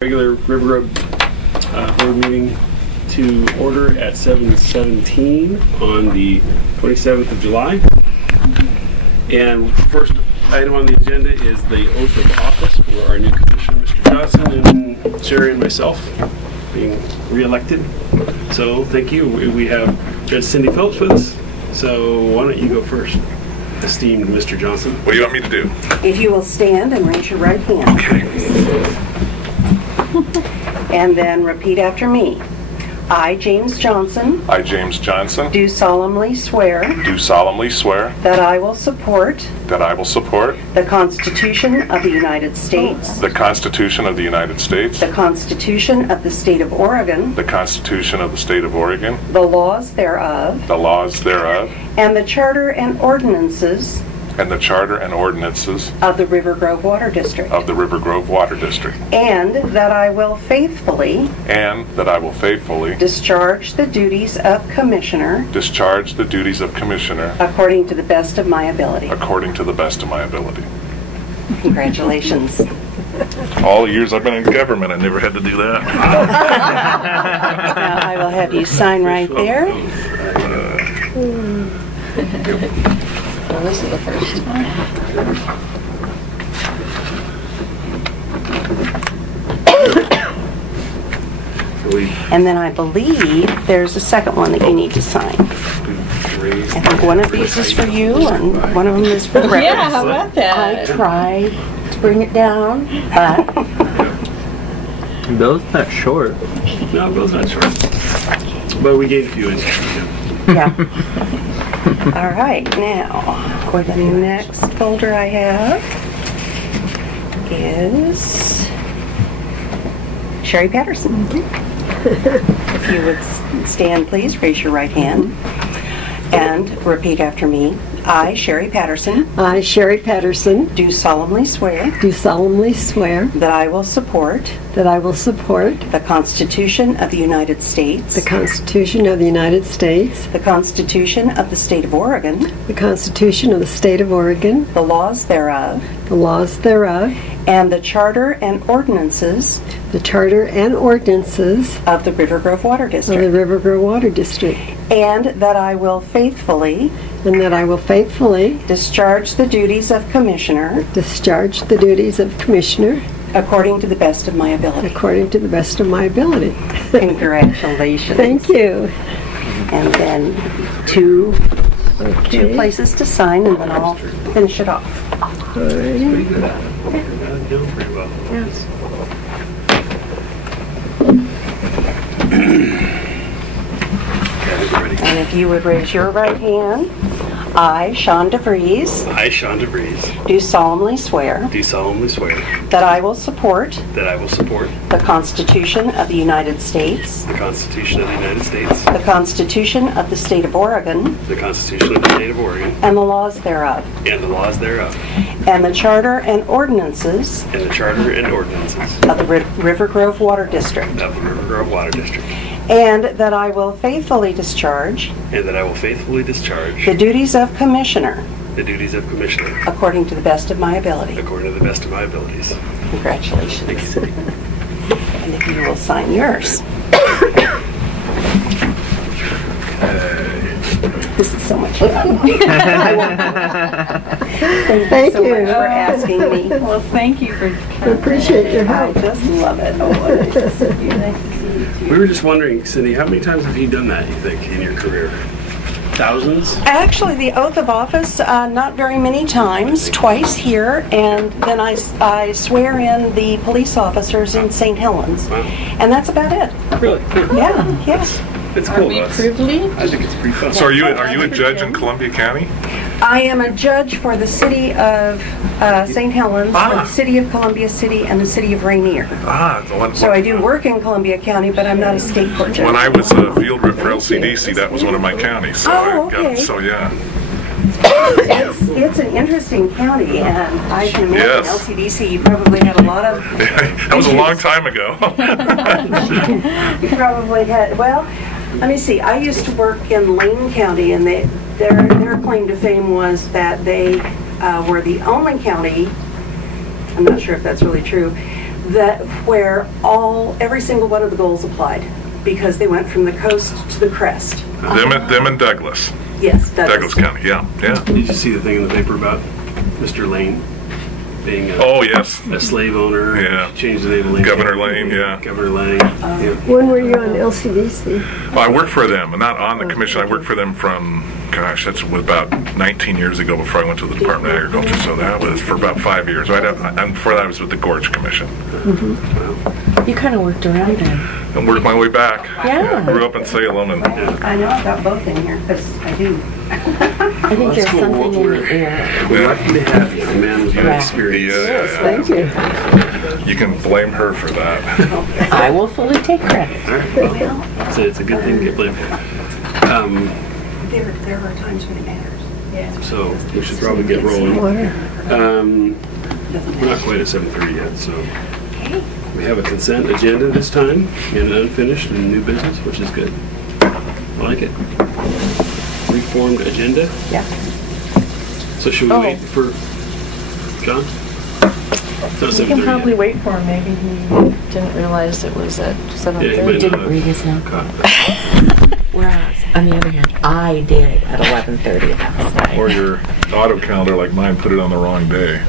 Regular Rivergrove board meeting to order at 7:17 on the 27th of July. And first item on the agenda is the oath of office for our new commissioner, Mr. Johnson, and Sherry and myself being re-elected. So thank you. We have Judge Cindy Phillips with us. So why don't you go first, esteemed Mr. Johnson? What do you want me to do? If you will stand and raise your right hand. Okay. And then repeat after me. I, James Johnson, I, James Johnson, do solemnly swear that I will support the Constitution of the United States, the Constitution of the United States, the Constitution of the State of Oregon, the Constitution of the State of Oregon, the laws thereof, and the Charter and ordinances of the Rivergrove Water District, and that I will faithfully discharge the duties of Commissioner according to the best of my ability. Congratulations. All the years I've been in government, I never had to do that. Now I will have you sign right there. Well, this is the first time. And then I believe there's a second one that you need to sign. I think one of these is for you and one of them is for the records. Yeah, how about that? I tried to bring it down, but... Bill's not short. No, Bill's not short. But we gave you inches. Yeah. All right, now, the next folder I have is Sherry Patterson. If you would stand, please, raise your right hand and repeat after me. I, Sherry Patterson. I, Sherry Patterson. Do solemnly swear. Do solemnly swear. That I will support. That I will support. The Constitution of the United States. The Constitution of the United States. The Constitution of the State of Oregon. The Constitution of the State of Oregon. The laws thereof. The laws thereof. And the Charter and ordinances. The Charter and ordinances. Of the Rivergrove Water District. Of the Rivergrove Water District. And that I will faithfully. And that I will faithfully. Discharge the duties of Commissioner. Discharge the duties of Commissioner. According to the best of my ability. According to the best of my ability. Congratulations. Thank you. And then two places to sign, and then I'll finish it off. All right. Pretty well. Yes. And if you would raise your right hand. I, Sean DeVries. I, Sean DeVries. Do solemnly swear. Do solemnly swear. That I will support. That I will support. The Constitution of the United States. The Constitution of the United States. The Constitution of the State of Oregon. The Constitution of the State of Oregon. And the laws thereof. And the laws thereof. And the Charter and ordinances. And the Charter and ordinances. Of the Rivergrove Water District. Of the Rivergrove Water District. And that I will faithfully discharge. And that I will faithfully discharge. The duties of Commissioner. The duties of Commissioner. According to the best of my ability. According to the best of my abilities. Congratulations. Thank you. And if you will sign yours. This is so much fun. Thank you so much for asking me. Well, thank you for I appreciate your help. I just love it. Oh, nice to see you. Nice to see you too. We were just wondering, Cindy, how many times have you done that, you think, in your career? Thousands? Actually, the oath of office, not very many times, twice here, and then I swear in the police officers in St. Helens. Wow. And that's about it. Really? Yeah, yes. It's cool. Are we privileged? I think it's pretty fun. So are you a judge in Columbia County? I am a judge for the city of St. Helens, for the city of Columbia City, and the city of Rainier. So I do work in Columbia County, but I'm not a state court judge. When I was a field rep for LCDC, that was one of my counties. So yeah. It's an interesting county, and I can imagine LCDC, you probably had a lot of That was a long time ago. You probably had, well, let me see, I used to work in Lane County, and their claim to fame was that they were the only county, I'm not sure if that's really true, that where every single one of the goals applied, because they went from the coast to the crest. Them and Douglas. Yes, Douglas County, yeah. Did you see the thing in the paper about Mr. Lane being Oh, yes. a slave owner? Yeah. Changed the name of Lane. Governor Lane, yeah. Governor Lane. Yeah. When were you on LCDC? Well, I worked for them, not on the commission. I worked for them from, gosh, that's about 19 years ago before I went to the Department of Agriculture. So that was for about 5 years. Right? And before that, I was with the Gorge Commission. You kind of worked around then. And worked my way back. Yeah. Grew up in Salem. And I know I've got both in here, because I do. I think there's cool. something in We're- the air. We're lucky to have you, a man with your experience. Thank you. You can blame her for that. I will fully take credit. So it's a good thing to get blamed for. There are times when it matters. Yeah. So we should probably get rolling. Water. We're not quite at 7:30 yet, so we have a consent agenda this time, and unfinished and new business, which is good. I like it. Reformed agenda. Yeah. So should we wait for John? So You can probably wait for him. Maybe he didn't realize it was at 7:30. Yeah, he might Didn't read his note. Whereas, on the other hand, I did at 11:30 last night. Or your auto calendar like mine put it on the wrong day.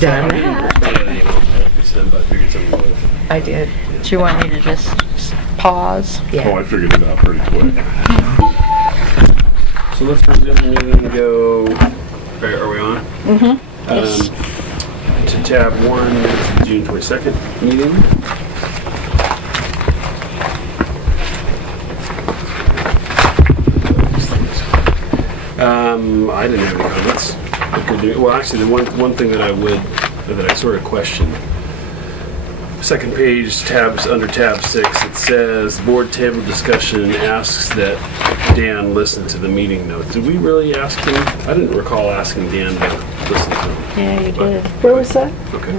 Done that. I did. Do you want me to just pause? Yeah. Oh, I figured it out pretty quick. So let's resume the meeting and go. Are we on? Mm-hmm. Yes. To tab 1, it's the June 22nd meeting. I didn't have any comments. Well, actually, the one thing that I sort of questioned. Second page, under tab 6, it says board table discussion asks that Dan listen to the meeting notes. Did we really ask him? I didn't recall asking Dan to listen to them. Yeah, you did. Where was that? Okay.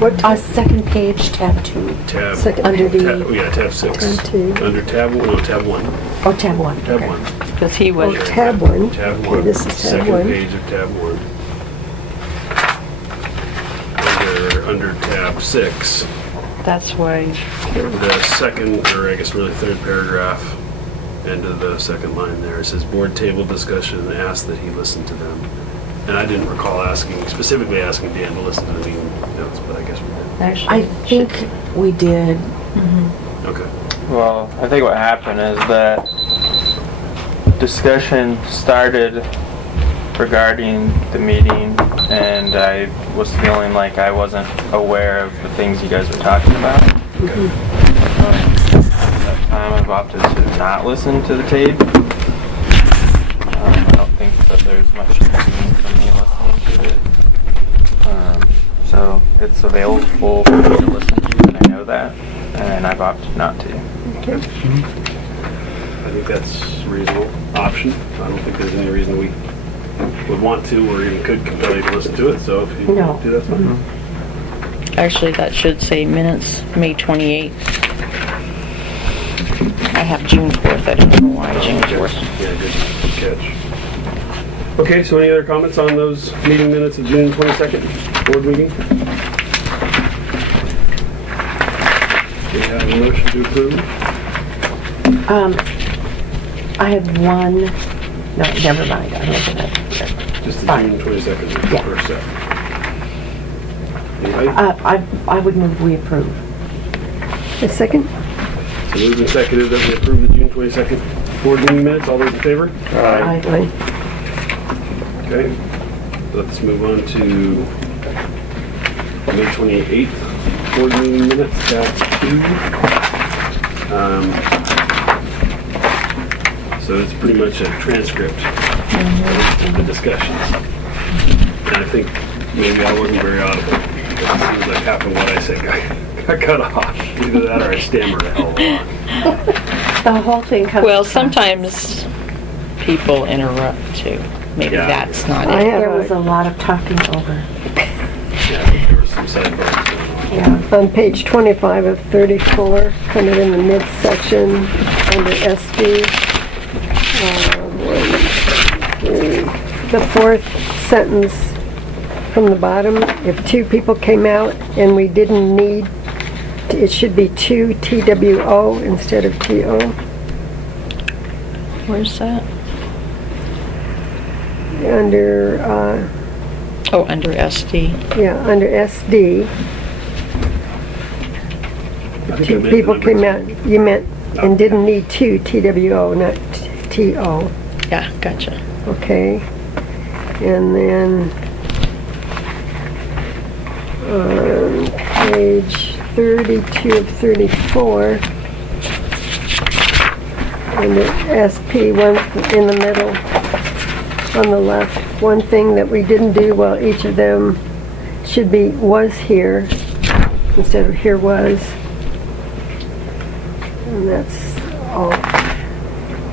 What Second page, tab 2. Tab. Second Under the... Tab 6. Tab 2. Under tab 1. No, tab 1. Oh, tab 1. Tab Okay. 1. Because he was. Oh, tab 1. Tab 1. Okay, this is tab Second 1. page of tab 1. Under tab 6. That's why. The second, or I guess really third paragraph, end of the second line there, it says board table discussion and asked that he listen to them. And I didn't recall specifically asking Dan to listen to the meeting notes, but I guess we did. Actually, I think we did. Okay. Well, I think what happened is that discussion started regarding the meeting, and I was feeling like I wasn't aware of the things you guys were talking about. Okay. At that time, I've opted to not listen to the tape. I don't think that there's much gain from me listening to it. So it's available for me to listen to, and I know that, and I've opted not to. I think that's a reasonable option. I don't think there's any reason we would want to or even could compel you to listen to it, so if you want to do that, fine. actually, that should say minutes, May 28th. I have June 4th. I don't know why June 4th. Yeah, good catch. Okay, so any other comments on those meeting minutes of June 22nd, board meeting? Do you have a motion to approve? I had one... No, never mind. I don't think Just the Fine. June 22nd, is the Yeah. first set. Anybody? I would move we approve. A second? So moved and seconded that we approve the June 22nd board meeting minutes. All those in favor? Aye. Okay. Let's move on to May 28th board meeting minutes, tab 2. So it's pretty much a transcript of the discussions. And I think maybe I wasn't very audible. Because as soon as like half of what I said got cut off. Either that or I stammered a hell of a lot. The whole thing comes. Well, sometimes people interrupt too. Maybe Yeah. that's not I it. have There was a lot of talking over. Yeah, there was some sidebars going on. Yeah. On page 25 of 34, kind of in the midsection, under SD, the fourth sentence from the bottom, if 2 people came out and we didn't need, it should be 2 TWO instead of TO. Where's that? Under, Oh, under SD. yeah, under SD. I think I 2 meant people the came numbers. out, you meant, and didn't need 2 TWO, not TO. Yeah, gotcha. Okay. And then on page 32 of 34, under SP, one in the middle, on the left, one thing that we didn't do, well, each of them should be was here instead of here was. And that's all.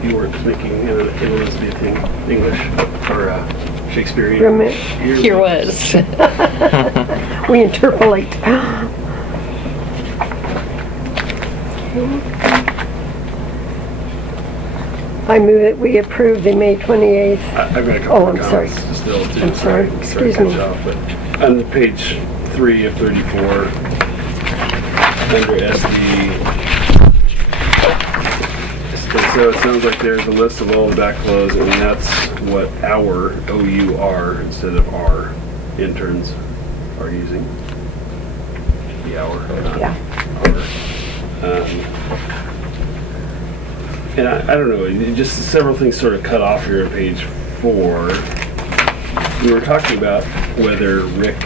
You weren't thinking Elizabethan English or Shakespearean. Here was. We interpolate. I move that we approve the May 28th. I've got a couple Oh, of I'm sorry. comments still too. I'm sorry. to Excuse catch me. up, but on page 3 of 34, under SD, so it sounds like there's a list of all the backflows, and that's what our OUR instead of our interns are using. The hour. Yeah. And I don't know, just several things sort of cut off here on page 4. We were talking about whether Rick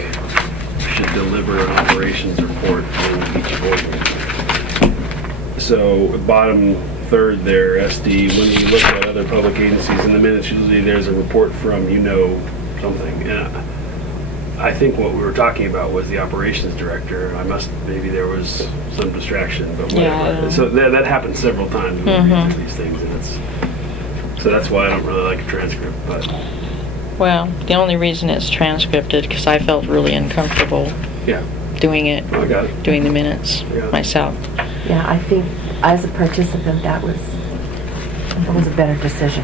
should deliver an operations report in each board meeting. So bottom third there, SD, when you look at other public agencies in the minutes, usually there's a report from something. And I think what we were talking about was the operations director. Maybe there was some distraction, but whatever. Yeah. So that happened several times when we read through these things, and so that's why I don't really like a transcript. But Well, the only reason it's transcripted because I felt really uncomfortable yeah, doing it, I got it. doing the minutes Yeah. myself. Yeah, I think as a participant, that was a better decision.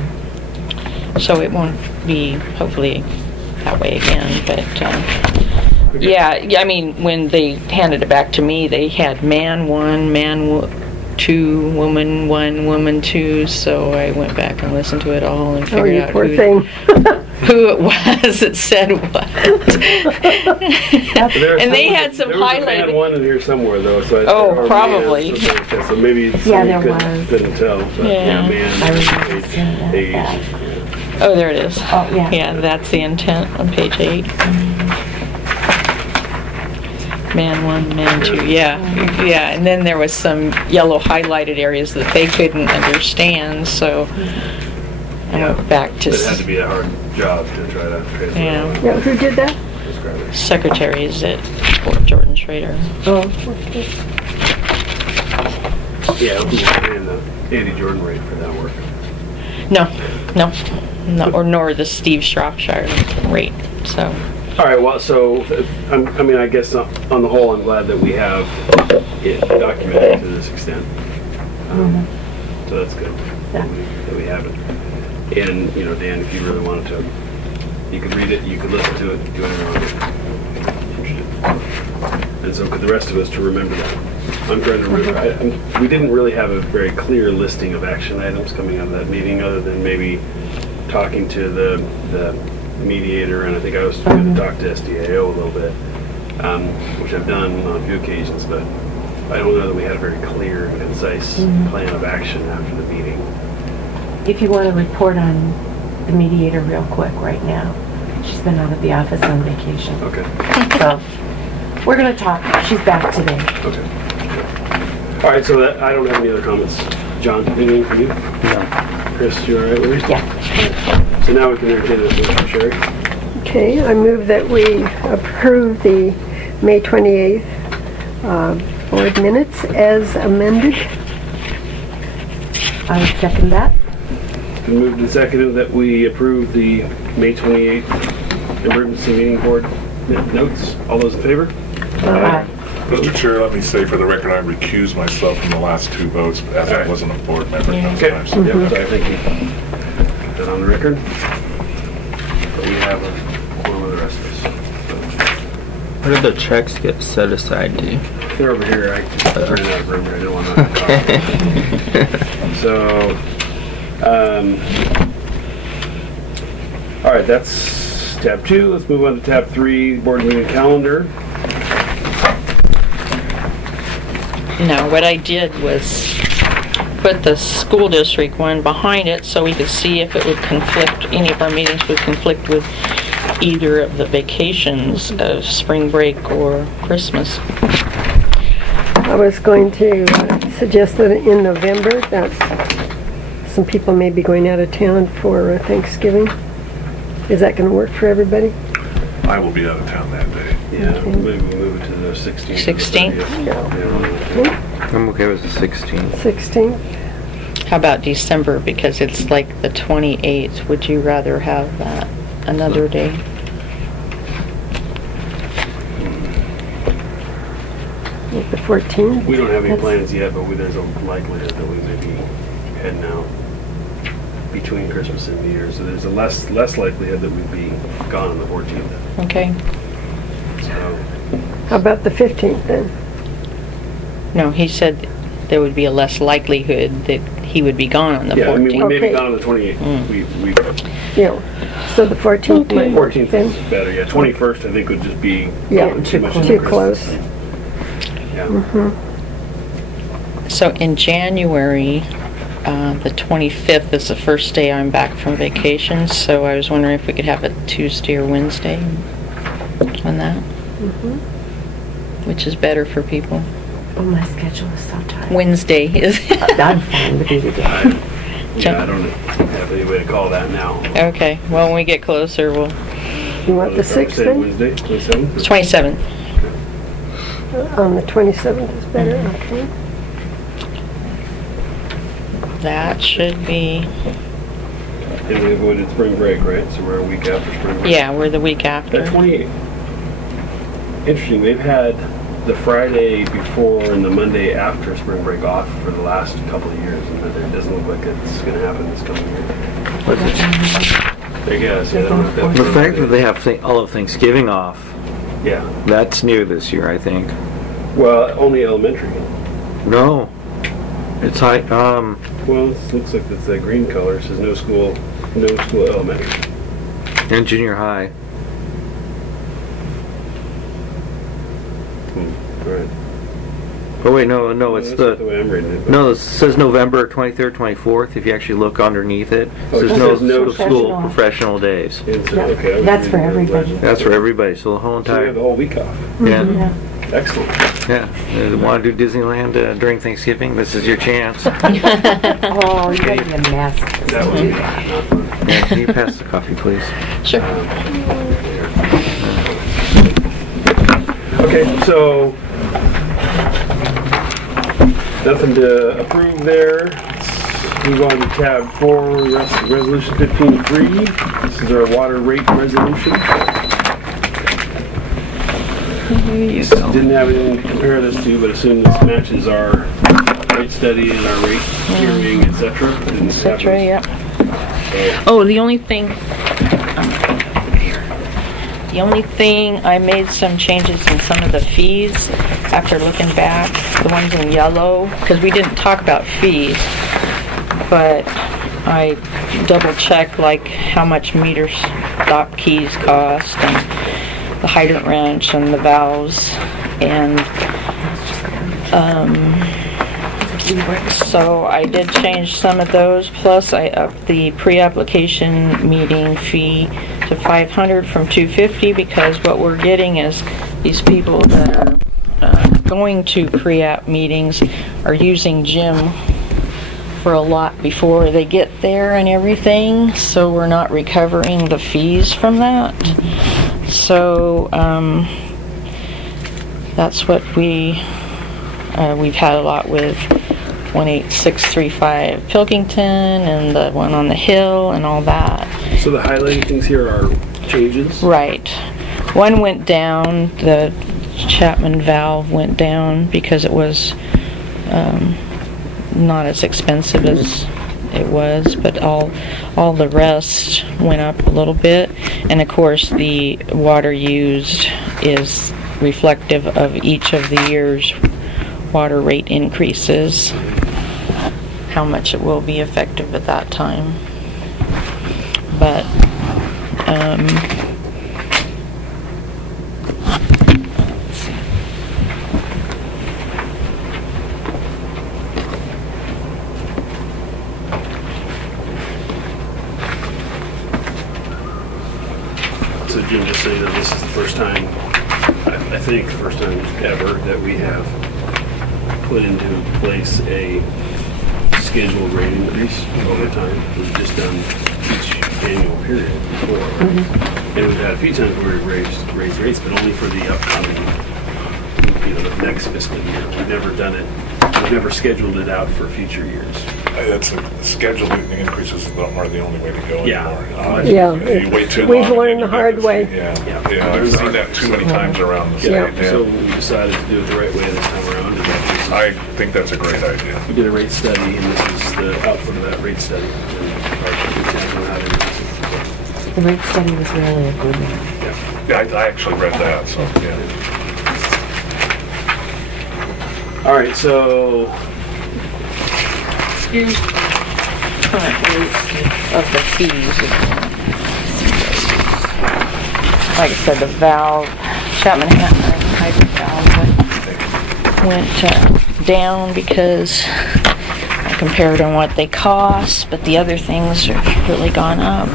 So it won't be hopefully that way again, but yeah, I mean, when they handed it back to me, they had man 1, man 2, woman 1, woman 2, so I went back and listened to it all and Oh, figured you out poor thing. who it was that said what. And they had some There was a man highlighted. 1 in here somewhere though. So Oh, probably. So maybe Yeah, there somebody was. couldn't tell. But Yeah. man, I remember seeing that. age. Oh, there it is. Oh, yeah. Yeah, that's the intent on page 8. Man 1, man 2, yeah, yeah, and then there was some yellow highlighted areas that they couldn't understand, so I went back to It had to be a hard job to try to translate. Yeah. all that. Yeah, who did that? Describe it. secretaries at Fort Jordan Schrader. Oh, okay. Yeah, who was paying the Andy Jordan rate for that work? No, nor the Steve Shropshire rate, so. All right, well, so, I mean, I guess on the whole, I'm glad that we have it documented to this extent. So that's good that we have it. And, Dan, if you really wanted to, you could read it, you could listen to it, do whatever you want. And so could the rest of us to remember that. I'm trying to remember. We didn't really have a very clear listing of action items coming out of that meeting, other than maybe talking to the mediator, and I think I was going to talk to SDAO a little bit, which I've done on a few occasions, but I don't know that we had a very clear and concise plan of action after the meeting. If you want to report on the mediator real quick right now, she's been out of the office on vacation. Okay. So we're going to talk. She's back today. Okay. All right, so I don't have any other comments. John, anything for you? No. Chris, you all right with me? Yeah. So now we can entertain this motion, Sherry. Okay, I move that we approve the May 28th board minutes as amended. I would second that. It's been moved and seconded that we approve the May 28th emergency meeting board notes. All those in favor? Aye. Mr. Chair, let me say for the record, I recused myself from the last 2 votes as I wasn't a board member at those Okay. times. Yep, so I think we put that on the record. But we have a quorum of the rest of us. What do the checks get set aside to? They're over here. I just printed out of room here. I don't want to copy. So, all right, that's tab 2. Let's move on to tab 3, board meeting calendar. Now, what I did was put the school district one behind it so we could see if it would conflict, any of our meetings would conflict with either of the vacations of spring break or Christmas. I was going to suggest that in November, that some people may be going out of town for Thanksgiving. Is that going to work for everybody? I will be out of town that day. Yeah, maybe we move it to the 16th. 16th? I'm okay with the 16th. 16th. How about December, because it's like the 28th? Would you rather have that another day? The 14th. We don't have any plans yet, but there's a likelihood that we may be heading out between Christmas and New Year's. So there's a less likelihood that we'd be gone on the 14th. Okay. So, How about the 15th then? No, he said there would be a less likelihood that he would be gone on the 14th. yeah, I mean, we may be Okay. gone on the 28th. Yeah. So the 14th might work 14th then. is better, yeah. 21st, I think, would just be Yeah, too much. too close. Yeah. So in January, the 25th is the first day I'm back from vacation, so I was wondering if we could have a Tuesday or Wednesday on that. Which is better for people. Oh, my schedule is so tight. Wednesday is. I'm fine with either day. Yeah, I don't have any way to call that now. Okay, well, when we get closer, we'll. You want the 6th Say then? Wednesday, 27th? 27th. On the 27th is better, okay. That should be. And we avoided spring break, right? So we're a week after spring break. Yeah, we're the week after. That 28th. Interesting. They've had the Friday before and the Monday after spring break off for the last couple of years, and it doesn't look like it's going to happen this coming year. What's it? I guess. Yeah, I don't know if that's The fact that they have all of Thanksgiving off, yeah. that's new this year, I think. Well, only elementary. No. It's high, Well, it looks like it's that green color. It says no school elementary. and junior high. Right. Oh wait, no, it's That's not the way I'm reading it. But No, it says November 23rd, 24th. If you actually look underneath it, it Oh, it says says no no school professional days. It's, Yeah. okay, I was That's for reading the everybody. legend. That's for everybody. So the whole So we have the entire whole week off. yeah, Yeah. Excellent. yeah. Want to do Disneyland during Thanksgiving? This is your chance. Oh, you gotta be a mess. That would be not fun. Yeah, can you pass the coffee, please? Sure. Okay, so nothing to approve there. Let's move on to tab 4, resolution 15-3. This is our water rate resolution. Didn't have anything to compare this to, but assume this matches our rate study and our rate hearing, etc. Etc. Yep. Oh, the only thing I made some changes in some of the fees after looking back, the ones in yellow, because we didn't talk about fees, but I double checked like how much meter stop keys cost and the hydrant wrench and the valves, and so I did change some of those, plus I upped the pre-application meeting fee to $500 from $250, because what we're getting is these people that are going to pre-app meetings are using Jim for a lot before they get there and everything, so we're not recovering the fees from that. So that's what we've had a lot with 18635 Pilkington and the one on the hill and all that. So the highlighted things here are changes? Right. One went down, the Chapman valve went down because it was not as expensive as it was, but all the rest went up a little bit, and of course the water used is reflective of each of the year's water rate increases, how much it will be effective at that time. But let's see. So Jim, just so you know, this is the first time, I think the first time ever that we have put into place a scheduled rate increase over time. We've just done each annual period before. And we've had a few times where we've raised rates, but only for the upcoming, the next fiscal year. We've never done it, we've never scheduled it out for future years. That's scheduled increases are the only way to go anymore. Yeah. You wait too We've long, learned the hard way. Yeah, I've seen that too many times around the state. So we decided to do it the right way this time around. And I think that's a great idea. we did a rate study, and this is the output of that rate study. The rate study was really a good one. Yeah, I actually read that, so yeah. All right, so Here's current rates of the fees. Like I said, the valve, Chapman-Hatton hydrant valve went down because I compared on what they cost, but the other things have really gone up.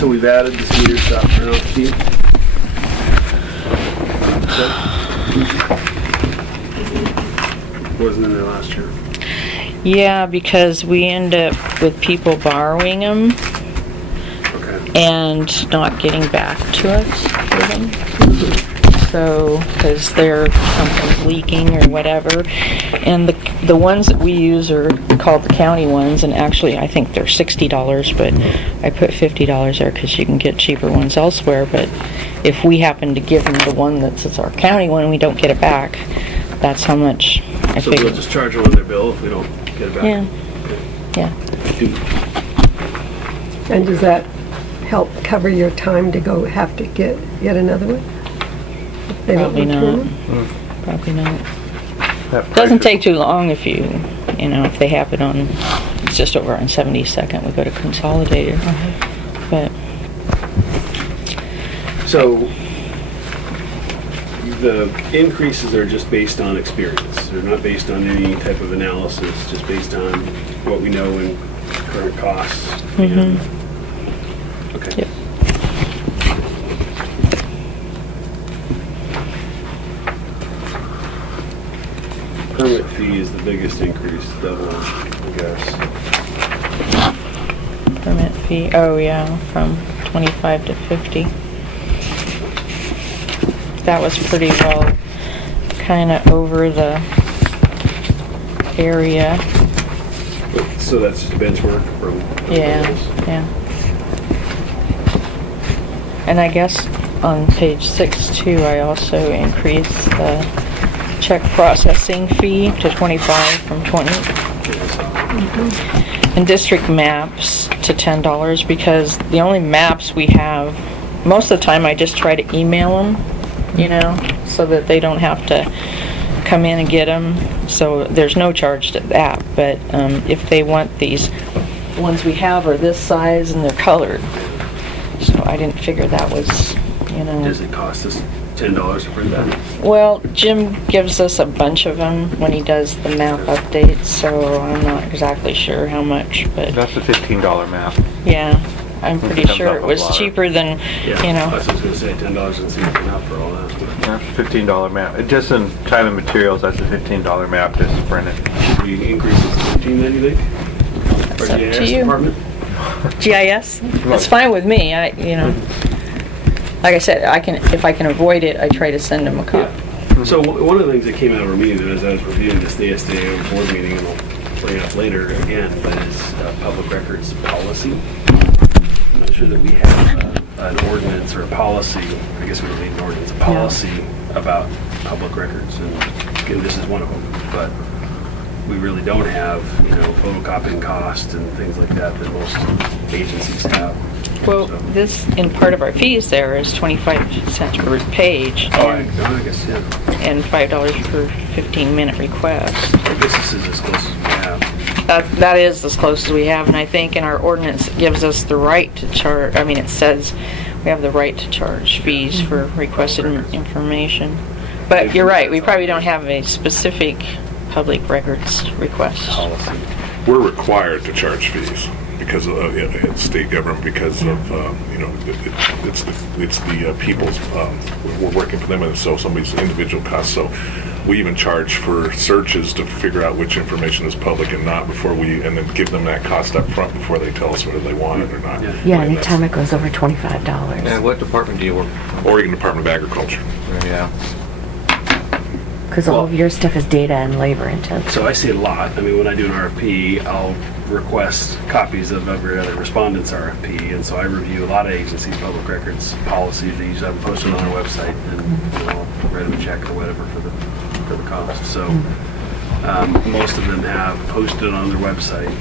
So we've added this meter stop turn-off fee. Wasn't in there last year. Yeah, because we end up with people borrowing them and not getting back to us for them. So, because something's leaking or whatever. And the ones that we use are called the county ones, and actually I think they're $60, but I put $50 there because you can get cheaper ones elsewhere. But if we happen to give them the one that's our county one and we don't get it back, that's how much I So figured. we'll just charge them on their bill if we don't get it back? Yeah. Yeah. And does that help cover your time to go have to get another one? If they don't Probably return not. them? Probably not. Doesn't take too long if if they happen on, it's just over on 72nd, we go to Consolidated. But So the increases are just based on experience. They're not based on any type of analysis, just based on what we know in current costs. And, okay. Yep. Permit fee is the biggest increase, double, I guess. permit fee, oh yeah, from 25 to 50. That was pretty well kind of over the area. So that's just a benchmark from... Yeah. And I guess on page 6 too, I also increased the check processing fee to 25 from 20. And district maps to $10 because the only maps we have, most of the time I just try to email them, so that they don't have to come in and get them. So there's no charge to that. But if they want these ones we have are this size and they're colored. So I didn't figure that was, Does it cost us $10 to print that? Well, Jim gives us a bunch of them when he does the map updates, so I'm not exactly sure how much, but... That's a $15 map. Yeah, I'm pretty Comes sure up it a was lot. cheaper than, I was just going to say $10 and see enough for all that. That's a $15 map. Just in time and materials, that's a $15 map just to print it. Should we increase it to 15 then, you think? It's Or up to GIS you. department? GIS? It's fine with me, like I said, if I can avoid it, I try to send them a copy. So one of the things that came out of our meeting as I was reviewing this, the SDA board meeting, and I'll bring it up later again, but it's public records policy. I'm not sure that we have an ordinance or a policy, I guess we don't need an ordinance, a policy about public records, and again, this is one of them, but we really don't have, photocopying costs and things like that most agencies have. Well, So. this, in part of our fees there is 25 cents per page. Oh, I guess, yeah. And $5 per 15-minute request. I guess this is as close as we have. That is as close as we have, and I think in our ordinance it gives us the right to charge, I mean, it says we have the right to charge fees for requested information. But you're right, we probably don't have a specific public records request. Policy. We're required to charge fees because of in state government because of it's the people's we're working for them, and so somebody's individual costs. So we even charge for searches to figure out which information is public and not and then give them that cost up front before they tell us whether they want it or not. Yeah, anytime it goes over $25. And what department do you work for? Oregon Department of Agriculture. Yeah. Because all of your stuff is data and labor intensive. So I see a lot. I mean, when I do an RFP, I'll request copies of every other respondent's RFP, and so I review a lot of agencies' public records policies. They usually have them posted on their website, and I'll write them a check or whatever for the cost. So most of them have posted on their website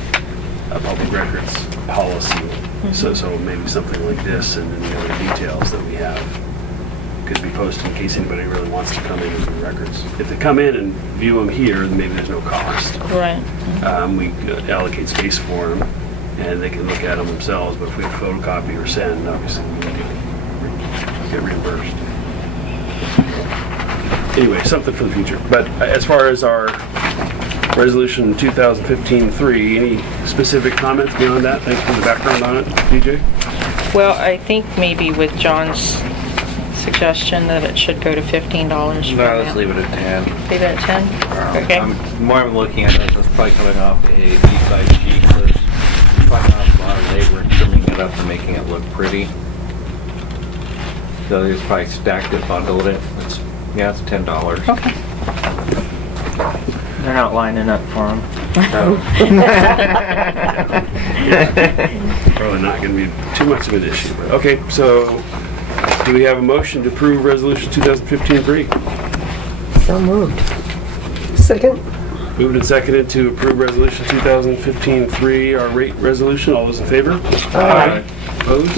a public records policy. So maybe something like this, and then the other details that we have could be posted in case anybody really wants to come in and view records. If they come in and view them here, then maybe there's no cost. Right. We allocate space for them, and they can look at them themselves. But if we have to photocopy or send, obviously we get reimbursed. Anyway, something for the future. But as far as our resolution 2015-3, any specific comments beyond that? Thanks for the background on it, DJ. Well, I think maybe with John's suggestion that it should go to $15 No, let's leave it at 10. Leave it at 10? Okay. I'm looking at this, it's probably coming off a B-side sheet. So it's probably not a lot of labor in trimming it up and making it look pretty. So they just probably stacked it, bundled it. It's $10. Okay. They're not lining up for them. Probably not going to be too much of an issue. But okay, so do we have a motion to approve resolution 2015-3? So moved. Second? Moved and seconded to approve resolution 2015-3, our rate resolution. All those in favor? Aye. Opposed?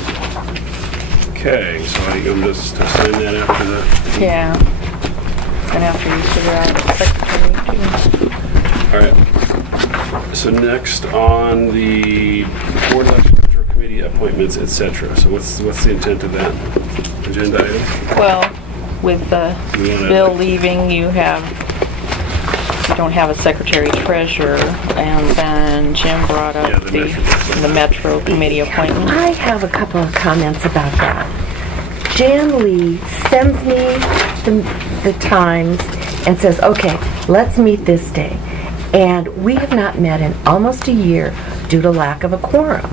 Okay, so I'm just to sign that after the... Yeah. And after you figure out the secretary too. All right. So next on the board election control committee appointments, etc. So what's the intent of that agenda item? Well, with Bill leaving, you don't have a secretary treasurer, and then Jim brought up the Metro committee appointment. I have a couple of comments about that. Jan Lee sends me the times and says, okay, let's meet this day. And we have not met in almost a year due to lack of a quorum.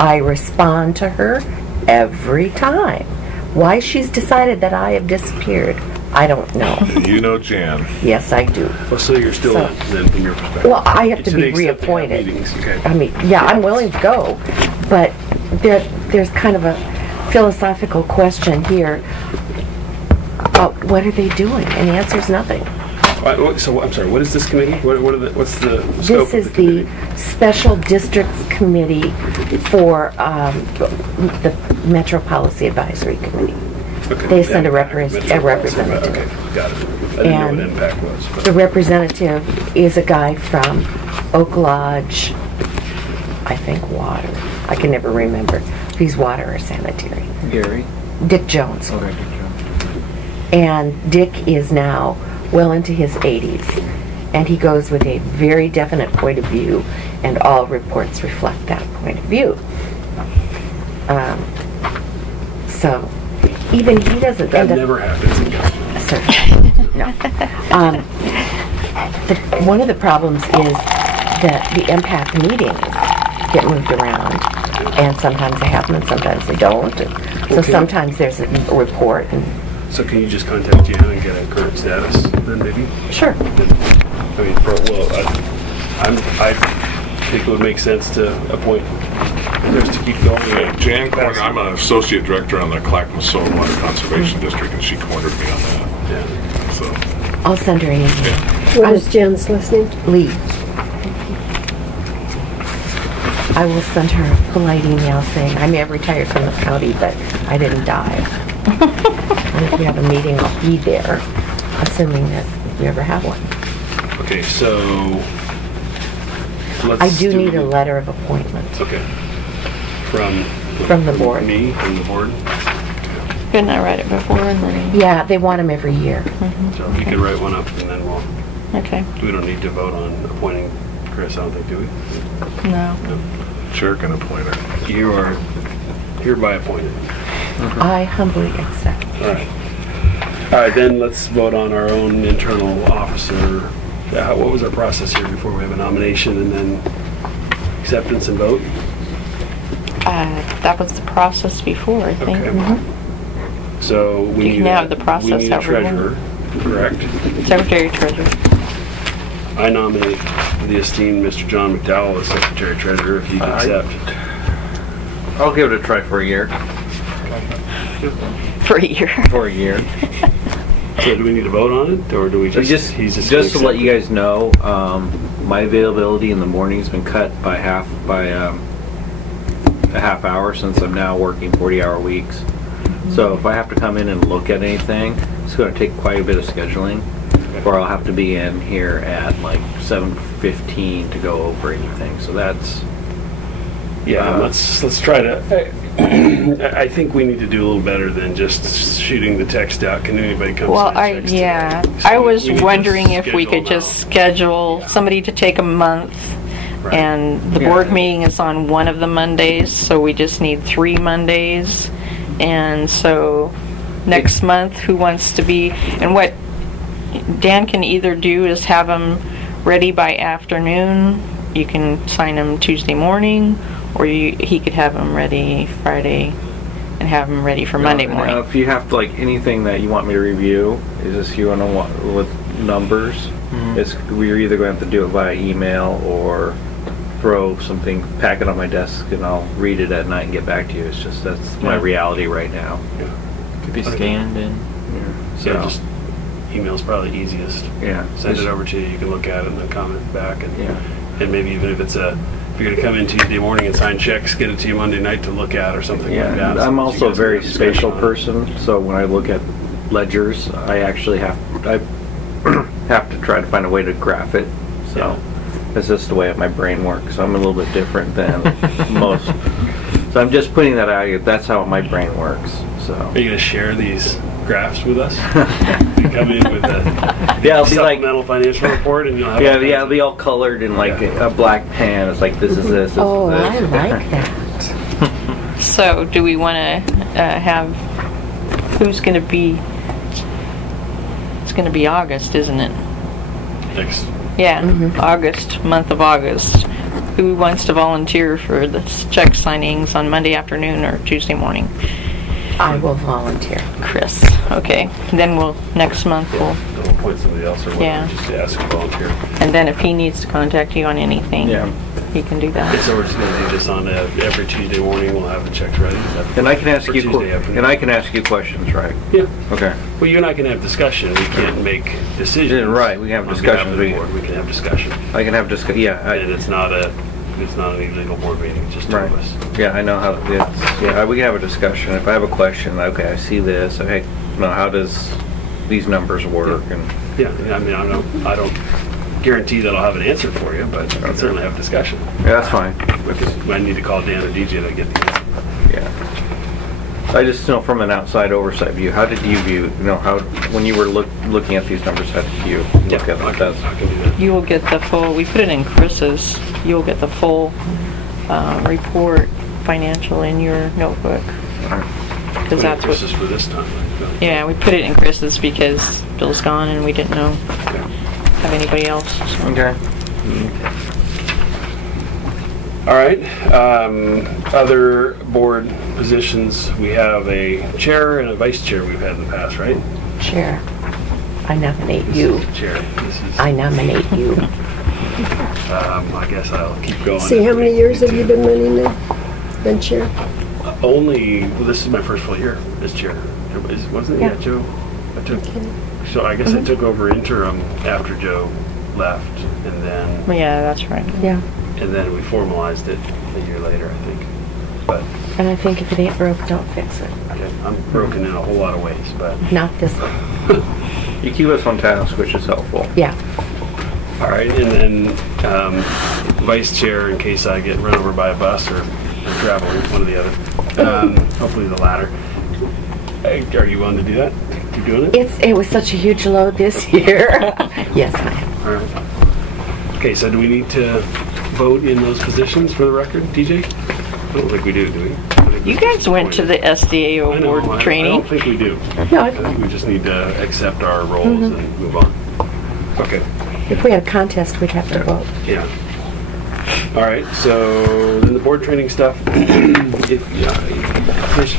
I respond to her every time. Why she's decided that I have disappeared, I don't know. You know Jan. Yes, I do. Well, so you're still in, then, from your perspective. Well, I have to the be extent they have reappointed. meetings, okay. I mean, yeah, I'm willing to go, but there's kind of a philosophical question here. What are they doing? And the answer is nothing. So I'm sorry. What is this committee? What's the scope This is of the committee? the Special Districts Committee for the Metro Policy Advisory Committee. Okay. They send a Metro representative. Okay, got it. I didn't know what impact was. But. The representative is a guy from Oak Lodge, I think Water. I can never remember if he's Water or Sanitary. Gary. Dick Jones. Okay, Dick Jones. And Dick is now well into his 80s, and he goes with a very definite point of view, and all reports reflect that point of view. So even he doesn't That end up... never happens again. No. One of the problems is that the impact meetings get moved around, and sometimes they happen and sometimes they don't. So sometimes there's a report. So can you just contact Jan and get a current status then maybe? Sure. I mean, I think it would make sense to appoint others to keep going. Jan Corner, I'm an associate director on the Clackamas Water Conservation District, and she cornered me on that. Yeah. So I'll send her an email. What is Jan's last name? Lee. I will send her a polite email saying, I may have retired from the county, but I didn't die. And if we have a meeting, I'll be there, assuming that we ever have one. Okay, so let's I do need a letter of appointment. Okay. From the board. Me, from the board. Couldn't I write it before and then? Yeah, they want them every year. So if you could write one up and then we'll, Okay. we don't need to vote on appointing Chris, I don't think, do we? No. Chair can appoint her. You are hereby appointed. I humbly accept. All right. All right, then let's vote on our own internal officer. What was our process here before we have a nomination and then acceptance and vote? That was the process before, I think. Okay. So we You need can have the process we need a however you want. treasurer, correct? Secretary Treasurer. I nominate the esteemed Mr. John McDowell as Secretary Treasurer, if you can accept. I'll give it a try for a year. For a year. For a year. So do we need to vote on it, or do we just? He's just to let you accept guys know, my availability in the morning's been cut by a half hour since I'm now working 40-hour weeks. So if I have to come in and look at anything, it's going to take quite a bit of scheduling, or I'll have to be in here at like 7:15 to go over anything. So that's Yeah, let's try to. I think we need to do a little better than just shooting the text out. Can anybody come? Well, sign checks yeah, today? So I was we need to wondering if we schedule could them just out. schedule somebody to take a month. Right. And the board meeting is on one of the Mondays, so we just need 3 Mondays. And so next month, who wants to be, and what Dan can either do is have them ready by afternoon. You can sign them Tuesday morning, or he could have them ready Friday and have them ready for Monday morning. If you have like anything that you want me to review, is this you want to want with numbers? We're either going to have to do it via email or throw something, pack it on my desk, and I'll read it at night and get back to you. It's just that's my reality right now. Could be scanned in. So just email's probably easiest. Yeah. Send it over to you. You can look at it and then comment back, and Yeah. and maybe even if it's if you're going to come in Tuesday morning and sign checks, get it to you Monday night to look at or something like that. Yeah, so I'm that you also a guys very can have discussion spatial on it. person, so when I look at ledgers, I actually have to try to find a way to graph it. So it's just the way my brain works. I'm a little bit different than most. So I'm just putting that out here. That's how my brain works. So Are you going to share these graphs with us? You come in with a it'll be like supplemental financial report, and you'll have it'll be all colored in like a black pen. It's like this is this. This Oh, is I this. like that. So do we want to have, who's going to be, it's going to be August, isn't it? next. Yeah, August, month of August. Who wants to volunteer for the check signings on Monday afternoon or Tuesday morning? I will volunteer. Chris. Okay. Then next month we'll, We'll appoint somebody else or whatever. Yeah. Just to ask a volunteer. and then if he needs to contact you on anything, Yeah. he can do that. So we're just going to do this on every Tuesday morning. We'll have the checks ready. Is that And I can ask for you Tuesday afternoon? and I can ask you questions, right? Yeah. Okay. Well, you and I can have discussion. We can't make decisions. Yeah, right, we can have on discussions. behalf of the board. We can have discussion. I can have discuss. Yeah. And it's not an illegal board meeting. It's just two Right. of us. Yeah, I know how it's. Yeah, we can have a discussion. If I have a question, okay, I see this. Okay, how does these numbers work? And Yeah. I mean, I don't guarantee that I'll have an answer for you, but I can certainly have a discussion. yeah, that's fine. I need to call Dan or DJ to get the answer. Yeah. I just from an outside oversight view, how did you view? How when you were looking at these numbers, how did you look at them? I can do that. You will get the full, we put it in Chris's, you'll get the full report financial in your notebook. Because that's This what, is for this time. Right? yeah, we put it in Chris's because Bill's gone and we didn't know, Okay. have anybody else. So. Okay. All right. Other board positions, we have a chair and a vice chair we've had in the past, right? Chair, I nominate you. Chair. This is, I nominate you. I guess I'll keep going. See, how many years have you been running now? Been chair? This is my first full year as chair. Wasn't it? Yeah. Yeah, Joe. So I guess I took over interim after Joe left, and then Yeah, that's right. Yeah. and then we formalized it a year later, I think. But And I think if it ain't broke, don't fix it. I'm broken in a whole lot of ways, but Not this one. You keep us on task, which is helpful. Yeah. all right. And then vice chair, in case I get run over by a bus or traveling, one or the other. Hopefully the latter. Are you willing to do that? You doing it? It was such a huge load this year. Yes, I am. All right. Okay, so do we need to vote in those positions for the record, TJ? I don't think we do we? I think You we're guys just went to the SDA I know, award I training. don't think we do. No, I think we just need to accept our roles and move on. Okay. if we had a contest, we'd have to vote. Yeah. All right. So then the board training stuff. If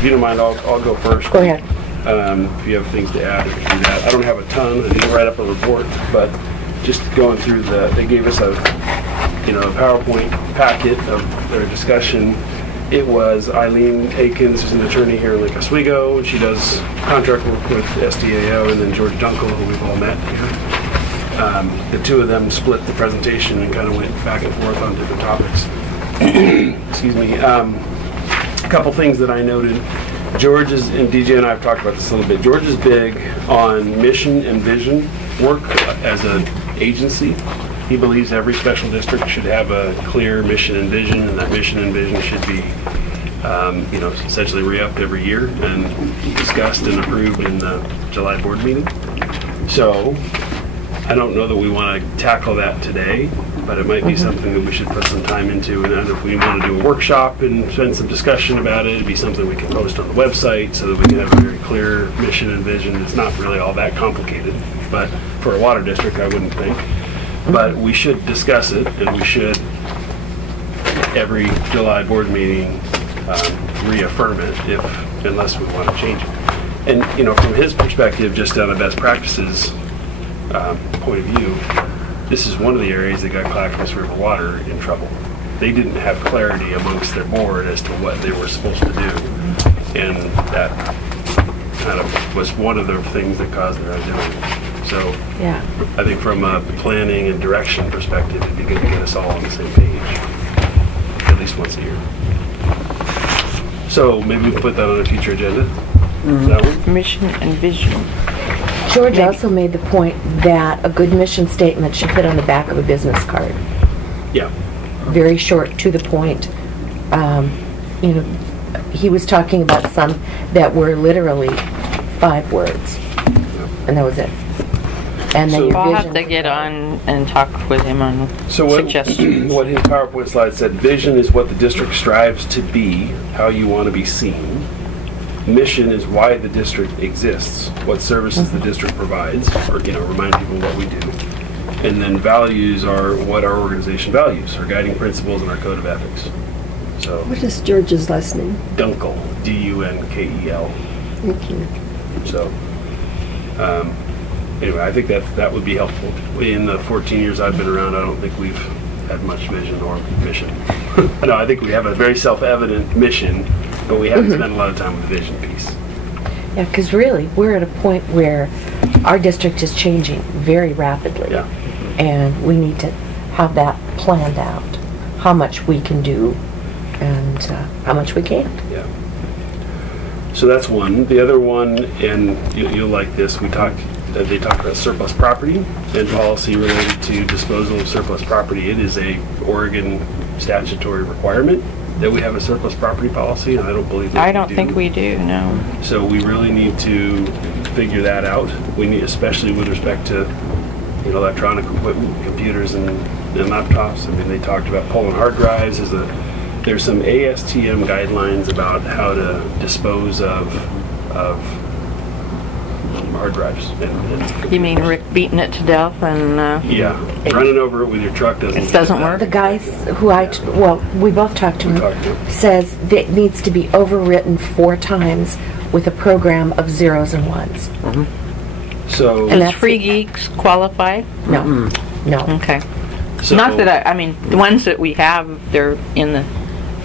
you don't mind, I'll go first. Go ahead. If you have things to add, do that. I don't have a ton. I didn't write up a report, but just going through they gave us a PowerPoint packet of their discussion. It was Eileen Akins, who's an attorney here in Lake Oswego, and she does contract work with SDAO, and then George Dunkel, who we've all met here. The two of them split the presentation and kind of went back and forth on different topics. Excuse me. A couple things that I noted. George is, and DJ and I have talked about this a little bit, George is big on mission and vision work as an agency. He believes every special district should have a clear mission and vision, and that mission and vision should be, essentially re-upped every year and discussed and approved in the July board meeting. So, I don't know that we want to tackle that today, but it might be something that we should put some time into. And then if we want to do a workshop and spend some discussion about it, it'd be something we can post on the website so that we can have a very clear mission and vision. It's not really all that complicated, but for a water district, I wouldn't think. But we should discuss it, and we should, every July board meeting, reaffirm it unless we want to change it. And, from his perspective, just on a best practices point of view, this is one of the areas that got Clackamas River Water in trouble. They didn't have clarity amongst their board as to what they were supposed to do, and that kind of was one of the things that caused their undoing. So Yeah. I think from a planning and direction perspective, it'd be good to get us all on the same page, at least once a year. So maybe we can put that on a future agenda. That one? Mission and vision. George also made the point that a good mission statement should fit on the back of a business card. Yeah. Very short, to the point. He was talking about some that were literally 5 words, and that was it. And then So- your I'll have vision. to get on and talk with him on So what suggestions. what his PowerPoint slide said, vision is what the district strives to be, how you want to be seen. Mission is why the district exists, what services the district provides, or remind people what we do. And then values are what our organization values, our guiding principles and our code of ethics. So What is George's last name? Dunkel, Dunkel. Thank you. So anyway, I think that would be helpful. In the 14 years I've been around, I don't think we've had much vision or mission. No, I think we have a very self-evident mission, but we haven't spent a lot of time with the vision piece. Yeah, because really, we're at a point where our district is changing very rapidly. Yeah. And we need to have that planned out, how much we can do and how much we can't. Yeah. So that's one. The other one, and you'll like this, they talked about surplus property and policy related to disposal of surplus property. It is a Oregon statutory requirement that we have a surplus property policy, and I don't believe that I don't think we do, no. So we really need to figure that out. We need, especially with respect to electronic equipment, computers and laptops. I mean, they talked about pulling hard drives. There's some ASTM guidelines about how to dispose of hard drives. You mean Rick beating it to death and Yeah, running over it with your truck doesn't. It doesn't work? The guys who we both talked to We him, talked to him. says that it needs to be overwritten 4 times with a program of 0s and 1s. So, And does that's Free it. Geeks qualify? No, no. Okay. so Not that I mean, the ones that we have, they're in the,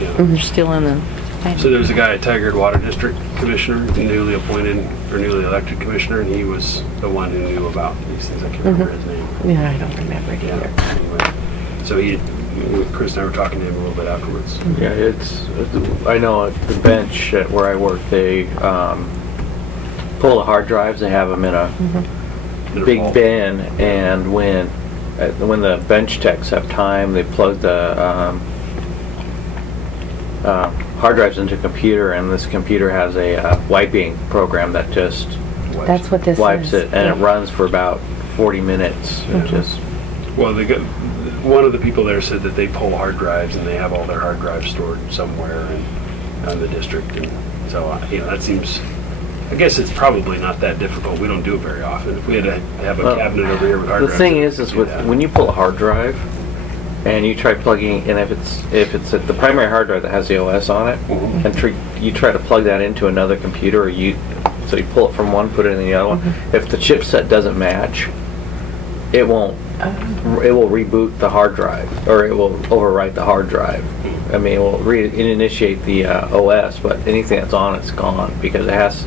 yeah. still in the thing. So there's a guy at Tigard Water District Commissioner, newly appointed or newly elected commissioner, and he was the one who knew about these things. I can't remember his name. Yeah, I don't remember it either. Anyway, so he Chris and I were talking to him a little bit afterwards. Yeah, I know at the bench at where I work, they pull the hard drives. They have them in a big bin, and when the bench techs have time, they plug the hard drives into a computer, and this computer has a wiping program that just That's what this wipes is. it, and it runs for about 40 minutes. Yeah. Just Well, one of the people there said that they pull hard drives and they have all their hard drives stored somewhere in the district, and so that seems. I guess it's probably not that difficult. We don't do it very often. If we had to have a cabinet over here with hard drives. The thing is when you pull a hard drive and you try plugging, and if it's the primary hard drive that has the OS on it, and you try to plug that into another computer, so you pull it from one, put it in the other one. If the chipset doesn't match, it won't. It will reboot the hard drive, or it will overwrite the hard drive. I mean, it will reinitiate the OS, but anything that's on it's gone because it has